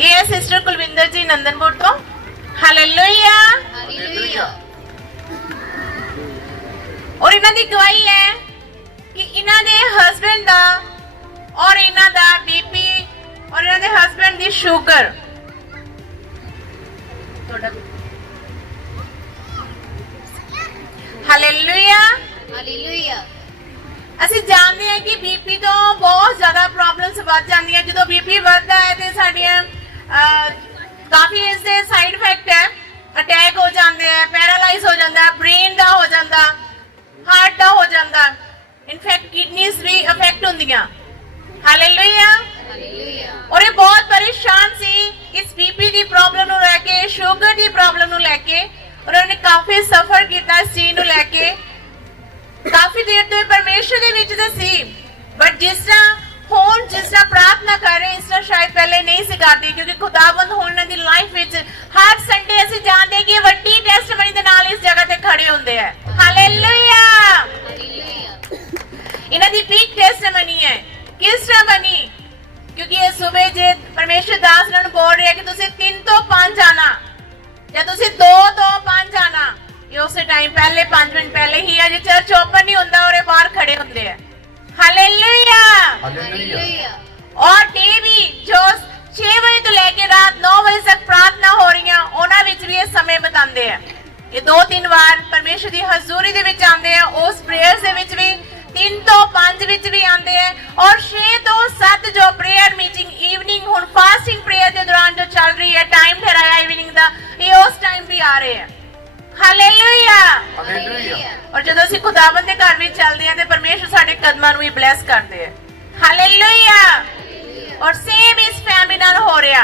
ये है सिस्टर कुलविंदर जी नंदनपुर तो हालेलुया हालेलुया। और इन्हां दी गवाही है कि इन्हां दे हस्बैंड दा और इन्हां दा बीपी और इन्हां दे हस्बैंड दी शुगर हालेलुया ਹਾਲੇਲੂਇਆ ਅਸੀਂ ਜਾਣਦੇ ਹਾਂ ਕਿ ਬੀਪੀ ਤੋਂ ਬਹੁਤ ਜ਼ਿਆਦਾ ਪ੍ਰੋਬਲਮਸ ਵੱਧ ਜਾਂਦੀਆਂ ਜਦੋਂ ਬੀਪੀ ਵੱਧਦਾ ਹੈ ਤੇ ਸਾਡੀਆਂ ਕਾਫੀ ਇਸ ਦੇ ਸਾਈਡ ਇਫੈਕਟ ਹੈ ਅਟੈਕ ਹੋ ਜਾਂਦੇ ਆ ਪੈਰਾਲਾਈਜ਼ ਹੋ ਜਾਂਦਾ ਬ੍ਰੇਨ ਦਾ ਹੋ ਜਾਂਦਾ ਹਾਰਟ ਦਾ ਹੋ ਜਾਂਦਾ ਇਨਫੈਕਟ ਕਿਡਨੀਜ਼ ਵੀ ਅਫੈਕਟ ਹੁੰਦੀਆਂ ਹਾਲੇਲੂਇਆ ਔਰ ਇਹ ਬਹੁਤ ਪਰੇਸ਼ਾਨ ਸੀ ਇਸ ਬੀਪੀ ਦੀ ਪ੍ਰੋਬਲਮ ਨੂੰ ਲੈ ਕੇ ਸ਼ੂਗਰ ਦੀ ਪ੍ਰੋਬਲਮ ਨੂੰ ਲੈ ਕੇ ਔਰ ਉਹਨੇ ਕਾਫੀ ਸਫਰ ਕੀਤਾ ਇਸ ਚੀਜ਼ ਨੂੰ ਲੈ ਕੇ ਕਾਫੀ ਦੇਰ ਤੋਂ ਪਰਮੇਸ਼ਰ ਦੇ ਵਿੱਚ ਤਾਂ ਸੀ ਬਟ ਜਿਸ ਤਰ੍ਹਾਂ ਹੁਣ ਜਿਸ ਤਰ੍ਹਾਂ ਪ੍ਰਾਰਥਨਾ ਕਰ ਰਹੇ ਇਸ ਤਰ੍ਹਾਂ ਸ਼ਾਇਦ ਪਹਿਲੇ ਨਹੀਂ ਸੀ ਕਰਦੇ ਕਿਉਂਕਿ ਖੁਦਾਵੰਦ ਹੁਣ ਦੀ ਲਾਈਫ ਵਿੱਚ ਹਰ ਸੰਡੇ ਅਸੀਂ ਜਾਣਦੇ ਕਿ ਵੱਡੀ ਟੈਸਟੀਮਨੀ ਦੇ ਨਾਲ ਇਸ ਜਗ੍ਹਾ ਤੇ ਖੜੇ ਹੁੰਦੇ ਆ ਹਾਲੇਲੂਇਆ ਬੋਲ ਰਿਹਾ ਕਿ ਤੁਸੀਂ 3 ਤੋਂ 5 ਆਣਾ ਜਾਂ ਤੁਸੀਂ 2 ਤੋਂ 5 ਆਣਾ, ਇਹ ਉਸੇ ਟਾਈਮ ਪਹਿਲੇ 5 ਮਿੰਟ ਪਹਿਲੇ ਹੀ ਅਜੇ ਚਰਚ ਓਪਨ ਨਹੀਂ ਹੁੰਦਾ ਔਰ ਇਹ ਬਾਹਰ ਖੜੇ ਹੁੰਦੇ ਆ। ਹਾਲੇਲੂਇਆ। ਹਾਲੇਲੂਇਆ। और टीवी जो 6 ਵਜੇ ਤੋਂ ਲੈ ਕੇ ਰਾਤ 9 ਵਜੇ ਤੱਕ ਪ੍ਰਾਰਥਨਾ ਹੋ ਰਹੀਆਂ, ਉਹਨਾਂ ਵਿੱਚ ਵੀ ਇਹ ਸਮੇਂ ਬਿਤਾਉਂਦੇ ਆ। ਇਹ 2-3 ਵਾਰ ਪਰਮੇਸ਼ਰ ਦੀ ਹਜ਼ੂਰੀ ਦੇ ਵਿੱਚ ਆਉਂਦੇ ਆ, ਉਸ ਪ੍ਰੇਅਰਸ ਦੇ ਵਿੱਚ ਵੀ 3 ਤੋਂ 5 ਵਿੱਚ ਵੀ ਆਉਂਦੇ ਆ, ਔਰ 6 ਤੋਂ 7 ਜੋ ਪ੍ਰੇਅਰ ਮੀਟਿੰਗ ਈਵਨਿੰਗ ਹੁਣ ਫਾਸਟਿੰਗ ਪ੍ਰੇਅਰ ਦੇ ਦੌਰਾਨ ਜੋ ਚੱਲ ਰਹੀ ਹੈ, ਟਾਈਮ ਠਹਿਰਾਇਆ ਈਵਨਿੰਗ ਦਾ, ਇਹ ਉਸ ਟਾਈਮ ਵੀ ਆ ਰਹੇ ਆ। ਹਾਲੇਲੂਇਆ। ਔਰ ਜਦੋਂ ਅਸੀਂ ਖੁਦਾਵੰਦ ਦੇ ਘਰ ਵਿੱਚ ਚੱਲਦੇ ਆ ਤੇ ਪਰਮੇਸ਼ਰ ਸਾਡੇ ਕਦਮਾਂ ਨੂੰ ਵੀ ਬਲੈਸ ਕਰਦੇ ਆ। ਹਾਲੇਲੂਇਆ। ਔਰ ਸੇਮ ਇਸ ਫੈਮਿਲੀ ਨਾਲ ਹੋ ਰਿਹਾ।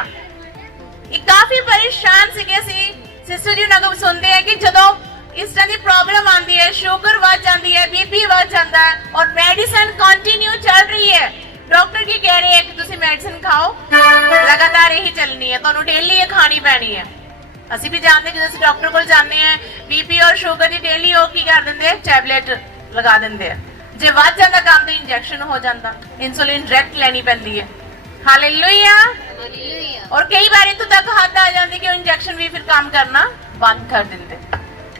ਇਹ ਕਾਫੀ ਪਰੇਸ਼ਾਨ ਸੀਗੇ ਸੀ, ਸਿਸਟਰ ਜੀ ਨਾਲ ਸੁਣਦੇ ਆ ਕਿ ਜਦੋਂ ਇਸ ਤਰ੍ਹਾਂ ਦੀ ਪ੍ਰੋਬਲਮ ਆਉਂਦੀ ਹੈ, ਸ਼ੂਗਰ ਵੱਧ ਜਾਂਦੀ ਹੈ, ਬੀਪੀ ਵੱਧ ਜਾਂਦਾ ਹੈ ਔਰ ਮੈਡੀਸਨ ਕੰਟੀਨਿਊ ਚੱਲ ਰਹੀ ਹੈ। ਡਾਕਟਰ ਕੀ ਕਹਿ ਰਹੇ ਹੈ ਕਿ ਤੁਸੀਂ ਮੈਡੀਸਨ ਖਾਓ, ਲਗਾਤਾਰ ਇਹੀ ਚੱਲਣੀ ਹੈ, ਤੁਹਾਨੂੰ ਡੇਲੀ ਇਹ ਖਾਣੀ ਪੈਣੀ ਹੈ। ਅਸੀਂ ਵੀ ਜਾਣਦੇ ਜਦੋਂ ਅਸੀਂ ਡਾਕਟਰ ਕੋਲ ਜਾਂਦੇ ਆ ਬੀਪੀ ਔਰ ਸ਼ੂਗਰ ਦੀ ਡੇਲੀ ਉਹ ਕੀ ਕਰ ਦਿੰਦੇ ਆ, ਟੈਬਲੇਟ ਲਗਾ ਦਿੰਦੇ ਆ। ਜੇ ਵੱਧ ਜਾਂਦਾ ਕੰਮ ਤਾਂ ਇੰਜੈਕਸ਼ਨ ਹੋ ਜਾਂਦਾ, ਇਨਸੂਲਿਨ ਡਾਇਰੈਕਟ ਲੈਣੀ ਪੈਂਦੀ ਹੈ। ਹਾਲੇਲੂਇਆ। ਔਰ ਕਈ ਵਾਰ ਇਤੋਂ ਤੱਕ ਹੱਦ ਆ ਜਾਂਦੀ ਕਿ ਉਹ ਇੰਜੈਕਸ਼ਨ ਵੀ ਫਿਰ ਕੰਮ ਕਰਨਾ ਬੰਦ ਕਰ ਦਿੰਦੇ।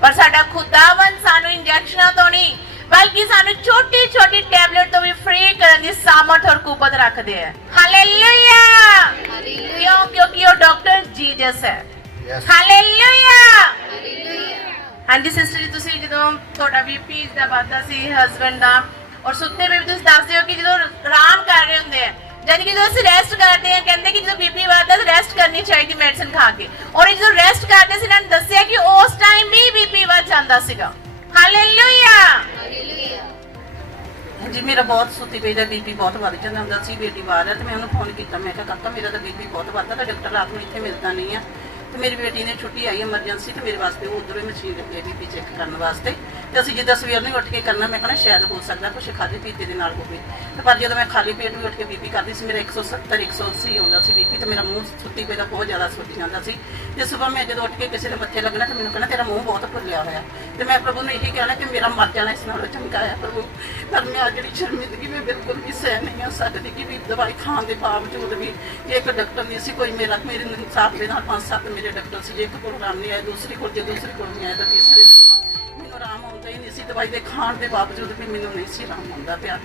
ਪਰ ਸਾਡਾ ਖੁਦਾਵੰਦ ਸਾਨੂੰ ਇੰਜੈਕਸ਼ਨਾਂ ਤੋਂ ਨਹੀਂ ਬਲਕਿ ਸਾਨੂੰ ਛੋਟੀ ਛੋਟੀ ਟੈਬਲੇਟ ਤੋਂ ਵੀ ਫ੍ਰੀ ਕਰਨ ਦੀ ਸਾਮਰਥ ਔਰ ਕੁਵਤ ਰੱਖਦੇ ਹੈ। ਹਾਲੇਲੂਇਆ। ਕਿਉਂ? ਕਿਉਂਕਿ ਉਹ ਡਾਕਟਰ ਜੀਸਸ ਹੈ। ਹਾਲੇਲੂਇਆ। ਹਾਂਜੀ ਸਿਸਟਰ ਜੀ, ਤੁਸੀਂ ਜਦੋਂ ਤੁਹਾਡਾ ਬੀਪੀ ਦਾ ਵੱਧਦਾ ਸੀ ਹਸਬੰਡ ਦਾ, ਔਰ ਸੁੱਤੇ ਵੀ ਤੁਸੀਂ ਦੱਸਦੇ ਹੋ ਕਿ ਜਦੋਂ ਆਰਾਮ ਕਰ ਰਹੇ ਹੁੰਦੇ ਆ, ਯਾਨੀ ਕਿ ਜਦੋਂ ਅਸੀਂ ਰੈਸਟ ਕਰਦੇ ਆ, ਕਹਿੰਦੇ ਕਿ ਜਦੋਂ ਬੀਪੀ ਵੱਧਦਾ ਤਾਂ ਰੈਸਟ ਕਰਨੀ ਚਾਹੀਦੀ ਮੈਡੀਸਿਨ ਖਾ ਕੇ, ਔਰ ਇਹ ਜਦੋਂ ਰੈਸਟ ਕਰਦੇ ਸੀ ਇਹਨਾਂ ਨੇ ਦੱਸਿਆ ਕਿ ਉਸ ਟਾਈਮ ਵੀ ਬੀਪੀ ਵੱਧ ਜਾਂਦਾ ਸੀਗਾ। ਹਾਲੇਲੂਇਆ। ਜੀ ਮੇਰਾ ਬਹੁਤ ਸੁੱਤੀ ਪਈ ਦਾ ਬੀਪੀ ਬਹੁਤ ਵੱਧ ਜਾਂਦਾ ਹੁੰਦਾ ਸੀ। ਬੇਟੀ ਬਾਹਰ ਹੈ ਤੇ ਮੈਂ ਉਹਨੂੰ ਫੋਨ ਕੀਤਾ, ਮੈਂ ਕਿਹਾ ਕਾਕਾ ਮੇਰਾ ਤਾਂ ਬੀਪੀ ਬਹੁਤ ਵੱਧਦਾ ਤਾਂ ਡਾਕਟਰ ਰਾਤ ਨੂੰ ਇੱਥੇ ਮਿਲਦਾ ਨਹੀਂ ਆ। ਤੇ ਮੇਰੀ ਬੇਟੀ ਨੇ ਛੁੱਟੀ ਆਈ ਐਮਰਜੈਂਸੀ ਤੇ ਮੇਰੇ ਵਾਸਤੇ ਉਧਰੋਂ ਮਸ਼ੀਨ ਰੱਖੀ ਹੈ ਬੀਪੀ ਚੈੱਕ ਕਰਨ ਵਾਸਤੇ। ਤੇ ਅਸੀਂ ਜਿੱਦਾਂ ਸਵੇਰ ਨੂੰ ਉੱਠ ਕੇ ਕਰਨਾ, ਮੈਂ ਕਹਿੰਦਾ ਸ਼ਾਇਦ ਹੋ ਸਕਦਾ ਕੁਛ ਖਾਧੇ ਪੀਤੇ ਦੇ ਨਾਲ ਹੋਵੇ। ਤੇ ਪਰ ਜਦੋਂ ਮੈਂ ਖਾਲੀ ਪੇਟ ਵੀ ਉੱਠ ਕੇ ਬੀਪੀ ਕਰਦੀ ਸੀ, ਮੇਰਾ 170 180 ਆਉਂਦਾ ਸੀ ਬੀਪੀ, ਤੇ ਮੇਰਾ ਮੂੰਹ ਸੁੱਤੀ ਪਈ ਦਾ ਬਹੁਤ ਜ਼ਿਆਦਾ ਸੁੱਜ ਜਾਂਦਾ ਸੀ। ਤੇ ਸਵੇਰ ਮੈਂ ਜਦੋਂ ਉੱਠ ਕੇ ਕਿਸੇ ਦੇ ਮੱਥੇ ਲੱਗਣਾ ਤੇ ਮੈਨੂੰ ਕਹਿਣਾ ਤੇਰਾ ਮੂੰਹ ਬਹੁਤ ਫੁੱਲਿਆ ਹੋਇਆ। ਤੇ ਮੈਂ ਪ੍ਰਭੂ ਨੂੰ ਇਹੀ ਕਹਿਣਾ ਕਿ ਮੇਰਾ ਮਰ ਜਾਣਾ ਇਸ ਨਾਲੋਂ ਚੰਗਾ ਹੈ ਪ੍ਰਭੂ। ਪਰ ਮੈਂ ਅੱਜ ਜਿਹੜੀ ਸ਼ਰਮਿੰਦਗੀ ਮੈਂ ਬਿਲਕੁਲ ਵੀ ਸਹਿ ਨਹੀਂ ਆ ਸਕਦੀ ਕਿ ਵੀ ਦਵਾਈ ਖਾਣ ਦੇ ਬਾਵਜੂਦ ਵੀ ਇੱਕ ਡਾਕਟਰ ਨਹੀਂ ਸੀ ਕੋਈ ਮੇਰੇ ਇਨਸਾਫ ਦੇ ਨਾਲ 5-7 ਮੇਰੇ ਡਾਕਟਰ ਸੀ। ਜੇ ਇੱਕ ਪ੍ਰੋਗਰਾਮ ਨਹੀਂ ਆਇਆ ਦੂਸਰੀ ਕੋਲ, ਜੇ ਦੂਸਰੀ ਕੋਲ ਨਹੀਂ ਆਇਆ ਤਾਂ ਤੀਸਰੇ ਦੇ ਕੋਲ। ਮੈਨੂੰ ਆਰਾਮ ਆਉਂਦਾ ਹੀ ਨਹੀਂ ਸੀ, ਦਵਾਈ ਦੇ ਖਾਣ ਦੇ ਬਾਵਜੂਦ ਵੀ ਮੈਨੂੰ ਨਹੀਂ ਸੀ ਆਰਾਮ ਆਉਂਦਾ ਪਿਆ।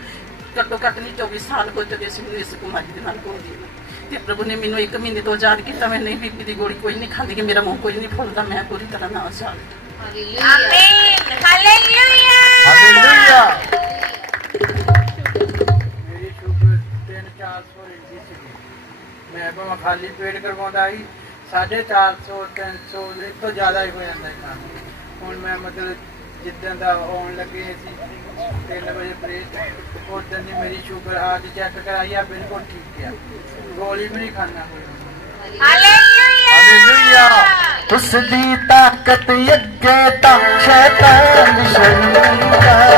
ਘੱਟੋ ਘੱਟ ਨਹੀਂ 24 ਸਾਲ ਹੋ ਚੁੱਕੇ ਸੀ ਮੈਨੂੰ ਇਸ ਬਿਮਾਰੀ ਦੇ ਨਾਲ ਘੁਲਦੀ ਨੂੰ। ਤੇ ਪ੍ਰਭੂ ਨੇ ਮੈਨੂੰ 1 ਮਹੀਨੇ ਤੋਂ ਆਜ਼ਾਦ ਕੀਤਾ। ਮੈਂ ਨਹੀਂ ਬੀਪੀ ਦੀ ਗੋਲੀ ਕੋਈ ਨਹੀਂ ਖਾਂਦੀ, ਕਿ ਮੇਰਾ ਮੂੰਹ ਕੋਈ ਨਹੀਂ ਫੁੱਲਦਾ, ਮੈਂ ਪੂਰੀ ਤਰ੍ਹਾਂ ਨਾਲ ਆਜ਼ਾਦ। ਆਮੀਨ। ਹਾਲੇਲੂਇਆ। ਮੇਰੀ ਸ਼ੂਗਰ 300-400 ਰਹਿੰਦੀ ਸੀ। ਮੈਂ ਭਾਵੇਂ ਖਾਲੀ ਪੇਟ ਕਰਵਾਉਂਦਾ ਸੀ 450 300 ਇਸ ਤੋਂ ਜ਼ਿਆਦਾ ਹੀ ਹੋ ਜਾਂਦਾ ਸੀ ਕੰਮ। ਹੁਣ ਮੈਂ ਮਤਲਬ ਜਿੱਦਾਂ ਦਾ ਆਉਣ ਲੱਗੇ ਸੀ 3 ਵਜੇ ਬ੍ਰੇਕ, ਉਦੋਂ ਦੀ ਮੇਰੀ ਸ਼ੂਗਰ ਆ ਕੇ ਚੈੱਕ ਕਰਾਈ ਆ, ਬਿਲਕੁਲ ਠੀਕ ਆ, ਗੋਲੀ ਵੀ ਨਹੀਂ ਖਾਣਾ ਕੋਈ। ਹਾਲੇਲੂਇਆ। ਉਸ ਦੀ ਤਾਕਤ ਅੱਗੇ ਤਾਂ ਸ਼ੈਤਾਨ ਸ਼ਰਮਿੰਦਾ ਏ।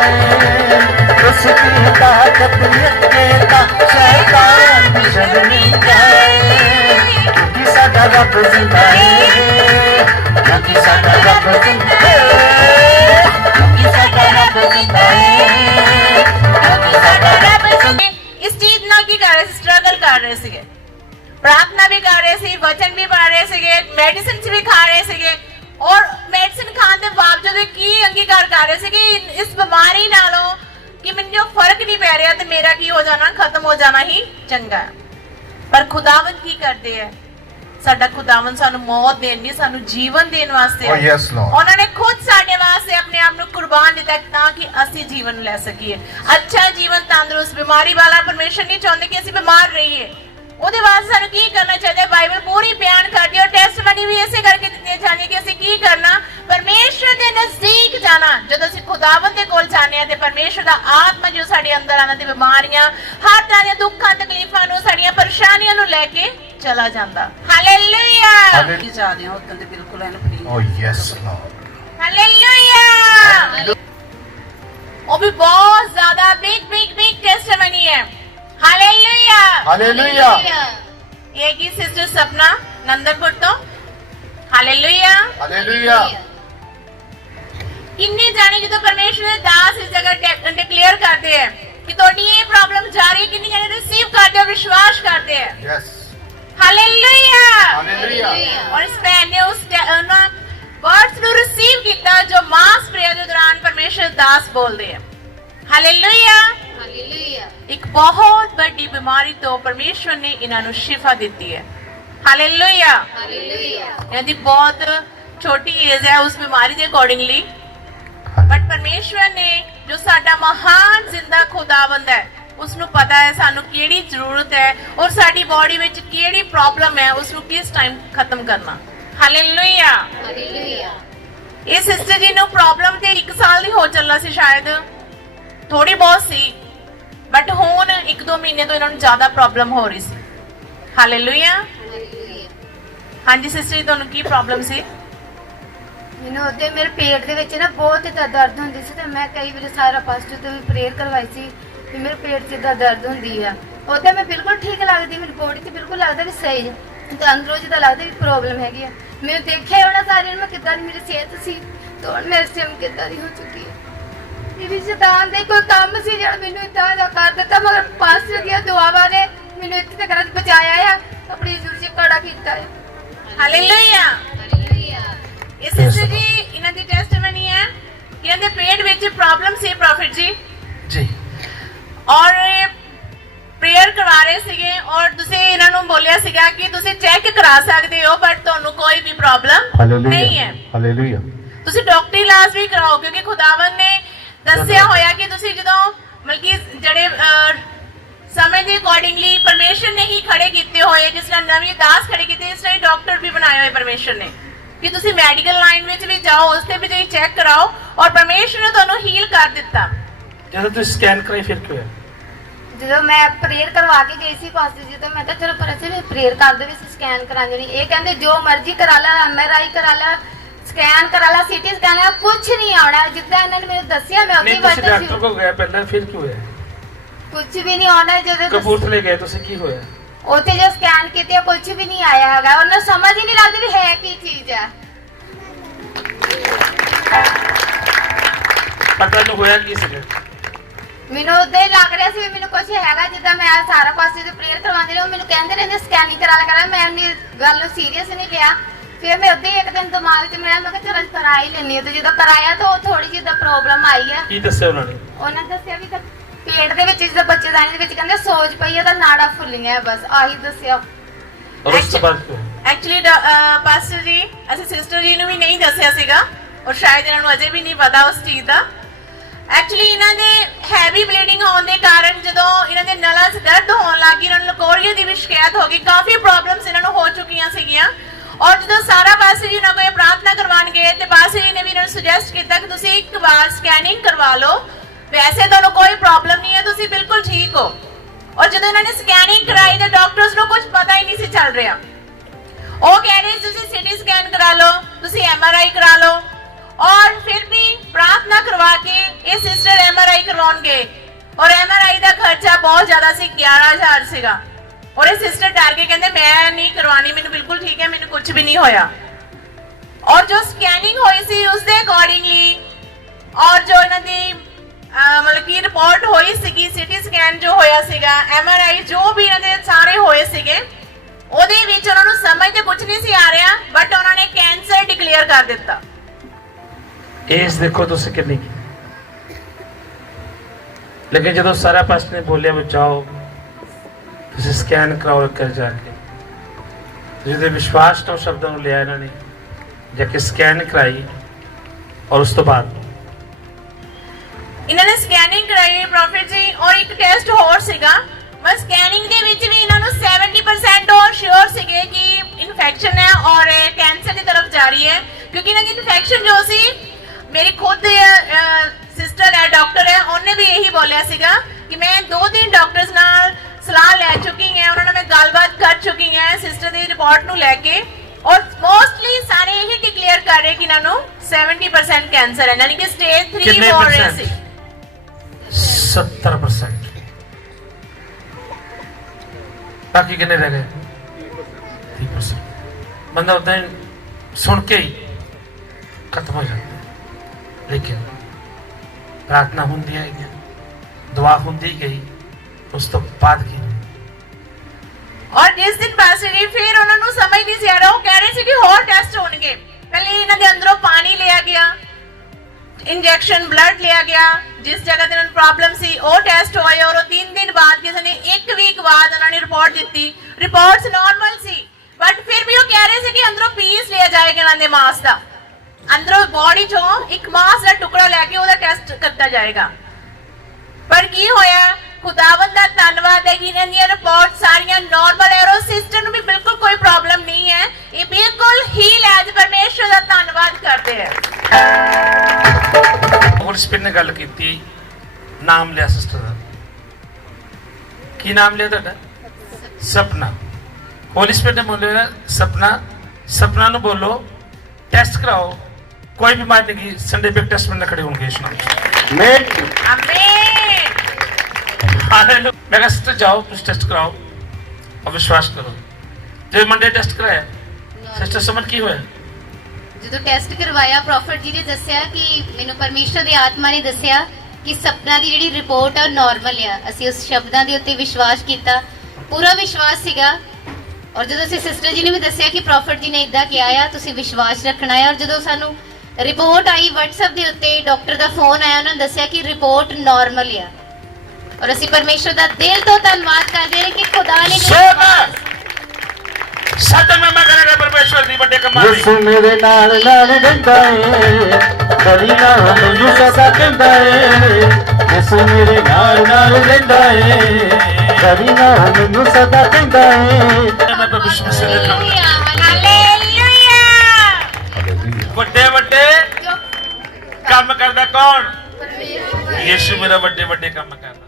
ਉਸ ਦੀ ਤਾਕਤ ਅੱਗੇ ਤਾਂ ਸ਼ੈਤਾਨ ਸ਼ਰਮਿੰਦਾ ਏ। ਕਿਉਂਕਿ ਸਾਡਾ ਰੱਬ ਜ਼ਿੰਦਾ ਏ, ਕਿਉਂਕਿ ਸਾਡਾ ਰੱਬ ਜ਼ਿੰਦਾ ਏ, ਕਿਉਂਕਿ ਸਾਡਾ ਰੱਬ ਜ਼ਿੰਦਾ ਏ, ਕਿਉਂਕਿ ਸਾਡਾ ਰੱਬ ਜ਼ਿੰਦਾ। ਇਸ ਚੀਜ਼ ਨਾਲ ਕੀ ਕਰ ਰਹੇ ਸੀ? ਸਟਰਗਲ ਕਰ ਰਹੇ ਸੀਗੇ, ਪ੍ਰਾਰਥਨਾ ਵੀ ਕਰ ਰਹੇ ਸੀ, ਵਚਨ ਵੀ ਪੜ੍ਹ ਰਹੇ ਸੀਗੇ, ਮੈਡੀਸਿਨ ਵੀ ਖਾ ਰਹੇ ਸੀਗੇ, ਔਰ ਮੈਡੀਸਿਨ ਖਾਣ ਦੇ ਬਾਵਜੂਦ ਕੀ ਅੰਗੀਕਾਰ ਕਰ ਰਹੇ ਸੀ ਕਿ ਇਸ ਬਿਮਾਰੀ ਨਾਲੋਂ ਕਿ ਮੈਨੂੰ ਜੋ ਫਰਕ ਨਹੀਂ ਪੈ ਰਿਹਾ ਤੇ ਮੇਰਾ ਕੀ ਹੋ ਜਾਣਾ, ਖਤਮ ਹੋ ਜਾਣਾ ਹੀ ਚੰਗਾ ਹੈ। ਪਰ ਖੁਦਾਵੰਦ ਕੀ ਕਰਦੇ ਹੈ? ਸਾਡਾ ਖੁਦਾਵੰਦ ਸਾਨੂੰ ਮੌਤ ਦੇਣ ਨਹੀਂ, ਸਾਨੂੰ ਜੀਵਨ ਦੇਣ ਵਾਸਤੇ ਉਹਨਾਂ ਨੇ ਖੁਦ ਸਾਡੇ ਵਾਸਤੇ ਆਪਣੇ ਆਪ ਨੂੰ ਕੁਰਬਾਨ ਦਿੱਤਾ ਤਾਂ ਕਿ ਅਸੀਂ ਜੀਵਨ ਲੈ ਸਕੀਏ, ਅੱਛਾ ਜੀਵਨ, ਤੰਦਰੁਸਤ। ਬਿਮਾਰੀ ਵਾਲਾ ਪਰਮੇਸ਼ਰ ਨਹੀਂ ਚਾਹੁੰਦੇ ਕਿ ਅਸੀਂ ਬਿਮਾਰ ਰਹੀਏ। ਉਹਦੇ ਵਾਸਤੇ ਸਾਨੂੰ ਕੀ ਕਰਨਾ ਚਾਹੀਦਾ? ਬਾਈਬਲ ਪੂਰੀ ਬਿਆਨ ਕਰਦੀ ਹੈ, ਔਰ ਟੈਸਟਮਨੀ ਵੀ ਇਸੇ ਕਰਕੇ ਦਿੱਤੀਆਂ ਜਾਂਦੀਆਂ ਕਿ ਅਸੀਂ ਕੀ ਕਰਨਾ, ਪਰਮੇਸ਼ਰ ਦੇ ਨਜ਼ਦੀਕ ਜਾਣਾ। ਜਦੋਂ ਅਸੀਂ ਖੁਦਾਵੰਦ ਦੇ ਕੋਲ ਜਾਂਦੇ ਹਾਂ ਤੇ ਪਰਮੇਸ਼ਰ ਦਾ ਆਤਮਾ ਜੋ ਸਾਡੇ ਅੰਦਰ ਆਉਂਦਾ ਤੇ ਬਿਮਾਰੀਆਂ, ਹਰ ਤਰ੍ਹਾਂ ਦੀਆਂ ਦੁੱਖਾਂ ਤਕਲੀਫਾਂ ਨੂੰ, ਸਾਡੀਆਂ ਪਰੇਸ਼ਾਨੀਆਂ ਨੂੰ ਲੈ ਕੇ ਚਲਾ ਜਾਂਦਾ। ਹਾਲੇਲੂਇਆ। ਕੀ ਜਾ ਰਹੇ ਹੋ ਉਦੋਂ ਤੇ ਬਿਲਕੁਲ ਐਨ ਫ੍ਰੀ। ਓ ਯੈਸ ਲਾਰਡ। ਹਾਲੇਲੂਇਆ। ਉਹ ਵੀ ਬਹੁਤ ਜ਼ਿਆਦਾ ਬਿਗ ਟੈਸਟਮਨੀ ਹੈ। ਹਾਲੇਲੂਇਆ। ਹਾਲੇਲੂਇਆ। ਇਹ ਕੀ ਸਿਸਟਰ ਸਪਨਾ ਨੰਦਨਪੁਰ ਤੋਂ। ਹਾਲੇਲੂਇਆ। ਹਾਲੇਲੂਇਆ। ਕਿੰਨੇ ਜਾਣੇ ਜਦੋਂ ਪਰਮੇਸ਼ਰ ਦੇ ਦਾਸ ਇਸ ਜਗ੍ਹਾ ਡਿਕਲੇਅਰ ਕਰਦੇ ਹੈ ਕਿ ਤੁਹਾਡੀ ਇਹ ਪ੍ਰੋਬਲਮ ਜਾ ਰਹੀ ਹੈ, ਕਿੰਨੇ ਜਾਣੇ ਰਿਸੀਵ ਕਰਦੇ ਹੋ, ਵਿਸ਼ਵਾਸ ਕਰਦੇ ਹੈ। ਯੈਸ। Hallelujah hallelujah. ਔਰ ਇਸ ਭੈਣ ਨੇ ਉਸ ਵਰਡਸ ਨੂੰ ਰਿਸੀਵ ਕੀਤਾ ਜੋ ਮਾਸ ਪ੍ਰੇਅਰ ਦੇ ਦੌਰਾਨ ਪਰਮੇਸ਼ਰ ਦਾਸ ਬੋਲਦੇ ਆ। ਹਾਲੇਲੂਇਆ। ਹਾਲੇਲੂਇਆ। ਇੱਕ ਬਹੁਤ ਵੱਡੀ ਬਿਮਾਰੀ ਤੋਂ ਪਰਮੇਸ਼ਰ ਨੇ ਇਹਨਾਂ ਨੂੰ ਸ਼ਿਫਾ ਦਿੱਤੀ ਹੈ। ਹਾਲੇਲੂਇਆ। ਹਾਲੇਲੂਇਆ। ਇਹਨਾਂ ਦੀ ਬਹੁਤ ਛੋਟੀ ਏਜ ਹੈ ਉਸ ਬਿਮਾਰੀ ਦੇ ਅਕੋਰਡਿੰਗਲੀ, ਬਟ ਪਰਮੇਸ਼ਰ ਨੇ ਜੋ ਸਾਡਾ ਮਹਾਨ ਜ਼ਿੰਦਾ ਖੁਦਾਵੰਦ ਹੈ ਉਸ ਨੂੰ ਪਤਾ ਹੈ ਸਾਨੂੰ ਕਿਹੜੀ ਜ਼ਰੂਰਤ ਹੈ ਔਰ ਸਾਡੀ ਬਾਡੀ ਵਿੱਚ ਕਿਹੜੀ ਪ੍ਰੋਬਲਮ ਹੈ ਉਸ ਨੂੰ ਕਿਸ ਟਾਈਮ ਖਤਮ ਕਰਨਾ। ਹਾਲੇਲੂਇਆ। ਹਾਲੇਲੂਇਆ। ਇਹ ਸਿਸਟਰ ਜੀ ਨੂੰ ਪ੍ਰੋਬਲਮ ਤੇ 1 ਸਾਲ ਦੀ ਹੋ ਚੱਲਾ ਸੀ, ਸ਼ਾਇਦ ਥੋੜੀ ਬਹੁਤ ਸੀ, ਬਟ ਹੁਣ 1-2 ਮਹੀਨੇ ਤੋਂ ਇਹਨਾਂ ਨੂੰ ਜ਼ਿਆਦਾ ਪ੍ਰੋਬਲਮ ਹੋ ਰਹੀ ਸੀ। ਹਾਲੇਲੂਇਆ। ਹਾਲੇਲੂਇਆ। ਹਾਂਜੀ ਸਿਸਟਰ ਜੀ, ਤੁਹਾਨੂੰ ਕੀ ਪ੍ਰੋਬਲਮ ਸੀ? ਮੈਨੂੰ ਉਹਦੇ ਮੇਰੇ ਪੇਟ ਦੇ ਵਿੱਚ ਨਾ ਬਹੁਤ ਜ਼ਿਆਦਾ ਦਰਦ ਹੁੰਦੀ ਸੀ ਤੇ ਮੈਂ ਕਈ ਵਾਰ ਸਾਰਾ ਪਾਸਟਰ ਤੋਂ ਵੀ ਪ੍ਰੇਅਰ ਕਰਵਾਈ ਸੀ ਕਿ ਮੇਰੇ ਪੇਟ 'ਚ ਦਾ ਦਰਦ ਹੁੰਦੀ ਆ। ਉਹਦੇ ਮੈਂ ਬਿਲਕੁਲ ਠੀਕ ਲੱਗਦੀ, ਮੇਰੀ ਬੋਡੀ 'ਚ ਬਿਲਕੁਲ ਲੱਗਦਾ ਵੀ ਸਹੀ ਤੇ ਅੰਦਰੋਂ ਜਿੱਦਾਂ ਲੱਗਦਾ ਵੀ ਪ੍ਰੋਬਲਮ ਹੈਗੀ ਆ। ਮੈਨੂੰ ਦੇਖਿਆ ਹੋਣਾ ਸਾਰਿਆਂ ਨੂੰ ਮੈਂ ਕਿੱਦਾਂ ਦੀ ਮੇਰੀ ਸਿਹਤ ਸੀ ਤੇ ਹੁਣ ਮੇਰੀ ਸਿਹਤ ਕਿੱਦਾਂ ਦੀ ਹੋ ਚੁੱਕੀ ਹੈ। ਇਹ ਵੀ ਸ਼ੈਤਾਨ ਦਾ ਹੀ ਕੋਈ ਕੰਮ ਸੀ ਜਿਹੜਾ ਮੈਨੂੰ ਇੱਦਾਂ ਦਾ ਕਰ ਦਿੱਤਾ, ਮਗਰ ਪਾਸਟਰ ਦੀਆਂ ਦੁਆਵਾਂ ਨੇ ਮੈਨੂੰ ਇੱਥੇ ਤੱਕ ਬਚਾਇਆ ਆ, ਆਪਣੀ ਜ਼ਰੂਰਤ 'ਚ ਕੜਾ ਕੀਤਾ ਹੈ। ਹਾਲੇਲੂਇਆ। ਹਾਲੇਲੂਇਆ। ਇਹ ਸਿਸਟਰ ਜੀ ਇਹਨਾਂ ਦੀ ਟੈਸਟਮਨੀ ਹੈ ਕਿ ਇਹਨਾਂ ਦੇ ਪੇਟ ਵਿੱਚ ਪ੍ਰੋਬਲਮ ਸੀ ਪ੍ਰੋਫਿਟ ਜੀ ਜੀ। ਔਰ ਪ੍ਰੇਅਰ ਕਰਵਾ ਰਹੇ ਸੀਗੇ ਔਰ ਤੁਸੀਂ ਇਹਨਾਂ ਨੂੰ ਬੋਲਿਆ ਸੀਗਾ ਕਿ ਤੁਸੀਂ ਚੈੱਕ ਕਰਾ ਸਕਦੇ ਹੋ ਬਟ ਤੁਹਾਨੂੰ ਕੋਈ ਵੀ ਪ੍ਰੋਬਲਮ ਨਹੀਂ ਹੈ। ਹਾਲੇਲੂਇਆ। ਤੁਸੀਂ ਡਾਕਟਰੀ ਇਲਾਜ ਵੀ ਕਰਾਓ ਕਿਉਂਕਿ ਖੁਦਾਵੰਦ ਨੇ ਦੱਸਿਆ ਹੋਇਆ ਕਿ ਤੁਸੀਂ ਜਦੋਂ ਮਲਕੀ ਜਿਹੜੇ ਸਮੇਂ ਦੇ ਅਕੋਰਡਿੰਗਲੀ ਪਰਮੇਸ਼ਰ ਨੇ ਹੀ ਖੜੇ ਕੀਤੇ ਹੋਏ, ਜਿਸ ਤਰ੍ਹਾਂ ਨਵੀਂ ਦਾਸ ਖੜੇ ਕੀਤੇ, ਇਸ ਤਰ੍ਹਾਂ ਡਾਕਟਰ ਵੀ ਬਣਾਏ ਹੋਏ ਪਰਮੇਸ਼ਰ ਨੇ ਕਿ ਤੁਸੀਂ ਮੈਡੀਕਲ ਲਾਈਨ ਵਿੱਚ ਵੀ ਜਾਓ, ਉਸ ਤੇ ਵੀ ਜਾਈ ਚੈੱਕ ਕਰਾਓ ਔਰ ਪਰਮੇਸ਼ਰ ਨੇ ਤੁਹਾਨੂੰ ਹੀਲ ਕਰ ਦਿੱਤਾ। ਜਦੋਂ ਤੁਸੀਂ ਸਕੈਨ ਕਰਾਈ ਫਿਰ ਕੀ ਹੋਇਆ? ਜਦੋਂ ਮੈਂ ਪ੍ਰੇਅਰ ਕਰਵਾ ਕੇ ਗਈ ਸੀ ਪਾਸਟਰ ਜੀ ਤੋਂ, ਮੈਂ ਕਿਹਾ ਚਲੋ ਪਰ ਅਸੀਂ ਵੀ ਪ੍ਰੇਅਰ ਕਰਦੇ ਵੀ ਸਕੈਨ ਕਰਾਂਗੇ ਨਹੀਂ। ਇਹ ਕਹਿੰਦੇ ਜੋ ਮਰਜ਼ੀ ਕਰਾ ਲਾ, MRI ਕਰਾ ਲਾ, ਸਕੈਨ ਕਰਾ ਲਾ, CT ਸਕੈਨ ਆ, ਕੁਝ ਨਹੀਂ ਆਉਣਾ। ਜਿੱਦਾਂ ਇਹਨਾਂ ਨੇ ਮੈਨੂੰ ਦੱਸਿਆ ਮੈਂ ਉਹਦੀ ਨਹੀਂ ਤੁਸੀਂ ਵਰਤਨ ਡਾਕਟਰ ਕੋਲ ਗਏ ਪਹਿਲਾਂ, ਫਿਰ ਕੀ ਹੋਇਆ? ਕੁਝ ਵੀ ਨਹੀਂ ਆਉਣਾ। ਜਦੋਂ ਕਪੂਰਥਲੇ ਗਏ ਤੁਸੀਂ, ਕੀ ਹੋਇਆ? ਉੱਥੇ ਜੋ ਸਕੈਨ ਕੀਤੇ ਕੁਝ ਵੀ ਨਹੀਂ ਆਇਆ ਹੈਗਾ। ਉਹਨਾਂ ਸਮਝ ਹੀ ਨਹੀਂ ਲੱਗਦੀ ਵੀ ਹੈ ਕੀ ਚੀਜ਼ ਆ। ਪਤਾ ਨਹੀਂ ਹੋਇਆ ਕੀ ਸੀਗਾ? ਮੈਨੂੰ ਉਦਾਂ ਹੀ ਲੱਗ ਰਿਹਾ ਸੀ ਵੀ ਮੈਨੂੰ ਕੁਝ ਹੈਗਾ। ਜਿੱਦਾਂ ਮੈਂ ਸਾਰਾ ਪਾਸੇ ਤੇ ਪ੍ਰੇਅਰ ਕਰਵਾਉਂਦੇ ਰਹੇ, ਉਹ ਮੈਨੂੰ ਕਹਿੰਦੇ ਰਹਿੰਦੇ ਸਕੈਨਿੰਗ ਕਰਾ ਲਿਆ ਕਰ। ਮੈਂ ਇੰਨੀ ਗੱਲ ਨੂੰ ਸੀਰੀਅਸ ਨਹੀਂ ਲਿਆ। ਫਿਰ ਮੈਂ ਉਦਾਂ ਹੀ ਇੱਕ ਦਿਨ ਦਿਮਾਗ 'ਚ ਮੈਂ ਕਿਹਾ ਚਲੋ ਕਰਾ ਹੀ ਲੈਂਦੀ ਹਾਂ। ਤੇ ਜਦੋਂ ਕਰਾਇਆ ਤਾਂ ਉਹ ਥੋੜੀ ਜਿਹੀ ਪ੍ਰੋਬਲਮ ਆਈ ਆ। ਕੀ ਦੱਸਿਆ ਉਹਨਾਂ ਨੇ? ਉਹਨਾਂ ਦੱਸਿਆ ਵੀ ਤਾਂ ਪੇਟ ਦੇ ਵਿੱਚ ਜਿੱਦਾਂ ਬੱਚੇਦਾਨੀ ਦੇ ਵਿੱਚ ਕਹਿੰਦੇ ਸੋਜ ਪਈ ਆ, ਤਾਂ ਨਾੜਾ ਫੁੱਲੀਆਂ ਆ, ਬਸ ਆਹੀ ਦੱਸਿਆ। ਔਰ ਉਸ ਤੋਂ ਬਾਅਦ ਕੀ ਹੋਇਆ? ਐਕਚੁਅਲੀ ਪਾਸਟਰ ਜੀ ਅਸੀਂ ਸਿਸਟਰ ਜੀ ਨੂੰ ਵੀ ਨਹੀਂ ਦੱਸਿਆ ਸੀਗਾ ਔਰ ਸ਼ਾਇਦ ਇਹਨਾਂ ਨੂੰ ਅਜੇ ਵੀ ਨਹੀਂ ਪਤਾ ਉਸ ਚੀਜ਼ ਦਾ। ਐਕਚੁਅਲੀ ਇਹਨਾਂ ਦੇ ਹੈਵੀ ਬਲੀਡਿੰਗ ਹੋਣ ਦੇ ਕਾਰਨ ਜਦੋਂ ਇਹਨਾਂ ਦੇ ਨਲਾਂ 'ਚ ਦਰਦ ਹੋਣ ਲੱਗੀ, ਇਹਨਾਂ ਨੂੰ ਲਕੋਰੀਆ ਦੀ ਵੀ ਸ਼ਿਕਾਇਤ ਹੋ ਗਈ, ਕਾਫੀ ਪ੍ਰੋਬਲਮਸ ਇਹਨਾਂ ਨੂੰ ਹੋ ਚੁੱਕੀਆਂ ਸੀਗੀਆਂ। ਔਰ ਜਦੋਂ ਸਾਰਾ ਪਾਸਟਰ ਜੀ ਨਾਲ ਕੋਈ ਪ੍ਰਾਰਥਨਾ ਕਰਵਾਉਣ ਗਏ ਤੇ ਪਾਸਟਰ ਜੀ ਨੇ ਵੀ ਇਹਨਾਂ ਨੂੰ ਸੁਜੈਸਟ ਕੀਤਾ ਕਿ ਤੁਸੀਂ ਇੱਕ ਵਾਰ ਸਕੈਨਿੰਗ ਕਰਵਾ ਲਓ, ਵੈਸੇ ਤੁਹਾਨੂੰ ਕੋਈ ਪ੍ਰੋਬਲਮ ਨਹੀਂ ਹੈ, ਤੁਸੀਂ ਬਿਲਕੁਲ ਠੀਕ ਹੋ। ਔਰ ਜਦੋਂ ਇਹਨਾਂ ਨੇ ਸਕੈਨਿੰਗ ਕਰਾਈ ਤਾਂ ਡਾਕਟਰਸ ਨੂੰ ਕੁਝ ਪਤਾ ਹੀ ਨਹੀਂ ਸੀ ਚੱਲ ਰਿਹਾ। ਉਹ ਕਹਿ ਰਹੇ ਤੁਸੀਂ CT ਸਕੈਨ ਕਰਾ ਲਓ, ਤੁਸੀਂ MRI ਕਰਾ ਲਓ। ਔਰ ਫਿਰ ਵੀ ਪ੍ਰਾਰਥਨਾ ਕਰਵਾ ਕੇ ਇਹ ਸਿਸਟਰ MRI ਕਰਵਾਉਣਗੇ ਔਰ MRI ਦਾ ਖਰਚਾ ਬਹੁਤ ਜ਼ਿਆਦਾ ਸੀ, 11,000 ਸੀਗਾ। ਔਰ ਇਹ ਸਿਸਟਰ ਡਰ ਕੇ ਕਹਿੰਦੇ ਮੈਂ ਨਹੀਂ ਕਰਵਾਣੀ, ਮੈਨੂੰ ਬਿਲਕੁਲ ਠੀਕ ਹੈ, ਮੈਨੂੰ ਕੁਝ ਵੀ ਨਹੀਂ ਹੋਇਆ। ਔਰ ਜੋ ਸਕੈਨਿੰਗ ਹੋਈ ਸੀ ਉਸ ਦੇ ਅਕੋਰਡਿੰਗਲੀ ਔਰ ਜੋ ਇਹਨਾਂ ਦੀ ਮਤਲਬ ਕਿ ਰਿਪੋਰਟ ਹੋਈ ਸੀਗੀ, CT ਸਕੈਨ ਜੋ ਹੋਇਆ ਸੀਗਾ, MRI ਜੋ ਵੀ ਇਹਨਾਂ ਦੇ ਸਾਰੇ ਹੋਏ ਸੀਗੇ, ਉਹਦੇ ਵਿੱਚ ਉਹਨਾਂ ਨੂੰ ਸਮਝ ਤੇ ਕੁਝ ਨਹੀਂ ਸੀ ਆ ਰਿਹਾ, ਬਟ ਉਹਨਾਂ ਨੇ ਕੈਂਸਰ ਡਿਕਲੇਅਰ ਕਰ ਦਿੱਤਾ। ਏਜ ਦੇਖੋ ਤੁਸੀਂ ਕਿੰਨੀ ਕੀ। ਲੇਕਿਨ ਜਦੋਂ ਸਾਰਾ ਪਾਸਟਰ ਨੇ ਬੋਲਿਆ ਬਚਾਓ ਤੁਸੀਂ ਸਕੈਨ ਕਰਾਓ ਕਰ ਜਾ ਕੇ, ਜਿਹਦੇ ਵਿਸ਼ਵਾਸ ਤੋਂ ਸ਼ਬਦਾਂ ਨੂੰ ਲਿਆ ਇਹਨਾਂ ਨੇ ਜਾ ਕੇ ਸਕੈਨ ਕਰਾਈ। ਔਰ ਉਸ ਤੋਂ ਬਾਅਦ ਇਹਨਾਂ ਨੇ ਸਕੈਨਿੰਗ ਕਰਾਈ ਪ੍ਰੋਫਿਟ ਜੀ। ਔਰ ਇੱਕ ਟੈਸਟ ਹੋਰ ਸੀਗਾ, ਮੈਂ ਸਕੈਨਿੰਗ ਦੇ ਵਿੱਚ ਵੀ ਇਹਨਾਂ ਨੂੰ 70% ਔਰ ਸ਼ੋਰ ਸੀਗੇ ਕਿ ਇਨਫੈਕਸ਼ਨ ਹੈ ਔਰ ਕੈਂਸਰ ਦੀ ਤਰਫ ਜਾ ਰਹੀ ਹੈ, ਕਿਉਂਕਿ ਇਹਨਾਂ ਦੀ ਇਨਫੈਕਸ਼ਨ ਜੋ ਸੀ, ਮੇਰੀ ਖੁਦ ਸਿਸਟਰ ਹੈ ਡਾਕਟਰ ਹੈ, ਉਹਨੇ ਵੀ ਇਹੀ ਬੋਲਿਆ ਸੀਗਾ ਕਿ ਮੈਂ 2-3 ਡਾਕਟਰਸ ਨਾਲ ਸਲਾਹ ਲੈ ਚੁੱਕੀ ਹਾਂ, ਉਹਨਾਂ ਨਾਲ ਮੈਂ ਗੱਲਬਾਤ ਕਰ ਚੁੱਕੀ ਹਾਂ ਸਿਸਟਰ ਦੀ ਰਿਪੋਰਟ ਨੂੰ ਲੈ ਕੇ। ਔਰ ਮੋਸਟਲੀ ਸਾਰੇ ਇਹੀ ਡਿਕਲੇਅਰ ਕਰ ਰਹੇ ਕਿ ਇਹਨਾਂ ਨੂੰ 70% ਕੈਂਸਰ ਹੈ, ਯਾਨੀ ਕਿ ਸਟੇਜ 3 ਕਿੰਨੇ ਹੋ ਰਿਹਾ percent? ਸੀ। 70%। ਬਾਕੀ ਕਿੰਨੇ ਰਹਿ ਗਏ? 30%। ਬੰਦਾ ਉਦਾਂ ਹੀ ਸੁਣ ਕੇ ਹੀ ਖਤਮ ਹੋ ਜਾਂਦਾ। ਲੇਕਿਨ ਪ੍ਰਾਰਥਨਾ ਹੁੰਦੀ ਹੈ, ਦੁਆ ਹੁੰਦੀ ਗਈ, ਉਸ ਤੋਂ ਬਾਅਦ ਕੀ? और जिस दिन ਦੱਸ ਰਹੀ, ਫਿਰ ਉਹਨਾਂ ਨੂੰ ਸਮਝ ਨਹੀਂ ਸੀ ਆ ਰਿਹਾ। ਉਹ ਕਹਿ ਰਹੇ ਸੀ ਕਿ ਹੋਰ ਟੈਸਟ ਹੋਣਗੇ। ਪਹਿਲੇ ਇਹਨਾਂ ਦੇ ਅੰਦਰੋਂ ਪਾਣੀ ਲਿਆ ਗਿਆ, ਇੰਜੈਕਸ਼ਨ ਬਲੱਡ ਲਿਆ ਗਿਆ, ਜਿਸ ਜਗ੍ਹਾ ਤੇ ਇਹਨਾਂ ਨੂੰ ਪ੍ਰੋਬਲਮ ਸੀ ਉਹ ਟੈਸਟ ਹੋਏ, ਔਰ ਉਹ 3 ਦਿਨ ਬਾਅਦ ਕਿਸੇ ਨੇ 1 ਵੀਕ ਬਾਅਦ ਉਹਨਾਂ ਨੇ ਰਿਪੋਰਟ ਦਿੱਤੀ। ਰਿਪੋਰਟਸ ਨਾਰਮਲ ਸੀ, ਬਟ ਫਿਰ ਵੀ ਉਹ ਕਹਿ ਰਹੇ ਸੀ ਕਿ ਅੰਦਰੋਂ ਪੀਸ ਲਿਆ ਜਾਏਗਾ ਇਹਨਾਂ ਦੇ ਮਾਸ ਦਾ, ਅੰਦਰੋਂ ਬੋਡੀ ਚੋਂ ਇੱਕ ਮਾਸ ਦਾ ਟੁਕੜਾ ਲੈ ਕੇ ਉਹਦਾ ਟੈਸਟ ਕੀਤਾ ਜਾਏਗਾ। ਪਰ ਕੀ ਹੋਇਆ? ਖੁਦਾਵੰਦ ਦਾ ਧੰਨਵਾਦ ਹੈ ਕਿ ਇਹਨਾਂ ਦੀਆਂ ਰਿਪੋਰਟ ਸਾਰੀਆਂ ਨਾਰਮਲ ਹੈ, ਔਰ ਸਿਸਟਰ ਨੂੰ ਵੀ ਬਿਲਕੁਲ ਕੋਈ ਪ੍ਰੋਬਲਮ ਨਹੀਂ ਹੈ। ਇਹ ਬਿਲਕੁਲ ਹੀਲ ਹੈ। ਅੱਜ ਪਰਮੇਸ਼ਰ ਦਾ ਧੰਨਵਾਦ ਕਰਦੇ हैं। ਹੋਲੀ ਸਪਿਰਿਟ ਨੇ ਗੱਲ ਕੀਤੀ, ਨਾਮ ਲਿਆ ਸਿਸਟਰ ਦਾ। ਕੀ ਨਾਮ ਲਿਆ ਤੁਹਾਡਾ? ਸਪਨਾ। ਹੋਲੀ ਸਪਿਰਿਟ ਨੇ ਬੋਲਿਆ ਸਪਨਾ, ਸਪਨਾ ਨੂੰ ਬੋਲੋ ਟੈਸਟ कराओ, कोई बीमारी नहीं। संडे पे टेस्ट में खड़े होंगे इस नाम से। आमीन। हालेलुया। मैं कहा सिस्टर जाओ कुछ टेस्ट कराओ और विश्वास करो। जो मंडे टेस्ट कराया सिस्टर समझ की होया? ਜਦੋਂ ਟੈਸਟ ਕਰਵਾਇਆ ਪ੍ਰੋਫਟ ਜੀ ਨੇ ਦੱਸਿਆ ਕਿ ਮੈਨੂੰ ਪਰਮੇਸ਼ਰ ਦੀ ਆਤਮਾ ਨੇ ਦੱਸਿਆ ਕਿ ਸਪਨਾ ਦੀ ਜਿਹੜੀ ਰਿਪੋਰਟ ਆ ਨਾਰਮਲ ਆ। ਅਸੀਂ ਉਸ ਸ਼ਬਦਾਂ ਦੇ ਉੱਤੇ ਵਿਸ਼ਵਾਸ ਕੀਤਾ, ਪੂਰਾ ਵਿਸ਼ਵਾਸ ਸੀਗਾ। ਔਰ ਜਦੋਂ ਅਸੀਂ ਸਿਸਟਰ ਜੀ ਨੇ ਵੀ ਦੱਸਿਆ ਕਿ ਪ੍ਰੋਫਟ ਜੀ ਨੇ ਇਦਾਂ ਕਿਹਾ ਆ, ਤੁਸੀਂ ਵਿਸ਼ਵਾਸ ਰੱਖਣਾ ਹੈ। ਔਰ ਜਦੋਂ ਸਾਨੂੰ ਰਿਪੋਰਟ ਆਈ WhatsApp ਦੇ ਉੱਤੇ, ਡਾਕਟਰ ਦਾ ਫੋਨ ਆਇਆ, ਉਹਨਾਂ ਨੇ ਦੱਸਿਆ ਕਿ ਰਿਪੋਰਟ ਨਾਰਮਲ ਆ। ਔਰ ਅਸੀਂ ਪਰਮੇਸ਼ਰ ਦਾ ਦਿਲ ਤੋਂ ਧੰਨਵਾਦ ਕਰਦੇ ਹਾਂ ਕਿ ਖੁਦਾ ਨੇ सत्य में मैं करेगा परमेश्वर दी बड़े कमाल। ਯਿਸੂ ਮੇਰੇ ਨਾਲ ਨਾਲ ਰਹਿੰਦਾ ਏ, ਕਦੀ ਨਾ ਮੈਨੂੰ ਸਦਾ ਕਹਿੰਦਾ ਏ। ਯਿਸੂ ਮੇਰੇ ਨਾਲ ਨਾਲ ਰਹਿੰਦਾ ਏ, ਕਦੀ ਨਾ ਮੈਨੂੰ ਸਦਾ ਕਹਿੰਦਾ ਏ। मैं परमेश्वर से लेता हूं हालेलुया। बड़े बड़े काम करदा कौन? यीशु मेरा बड़े बड़े काम करदा।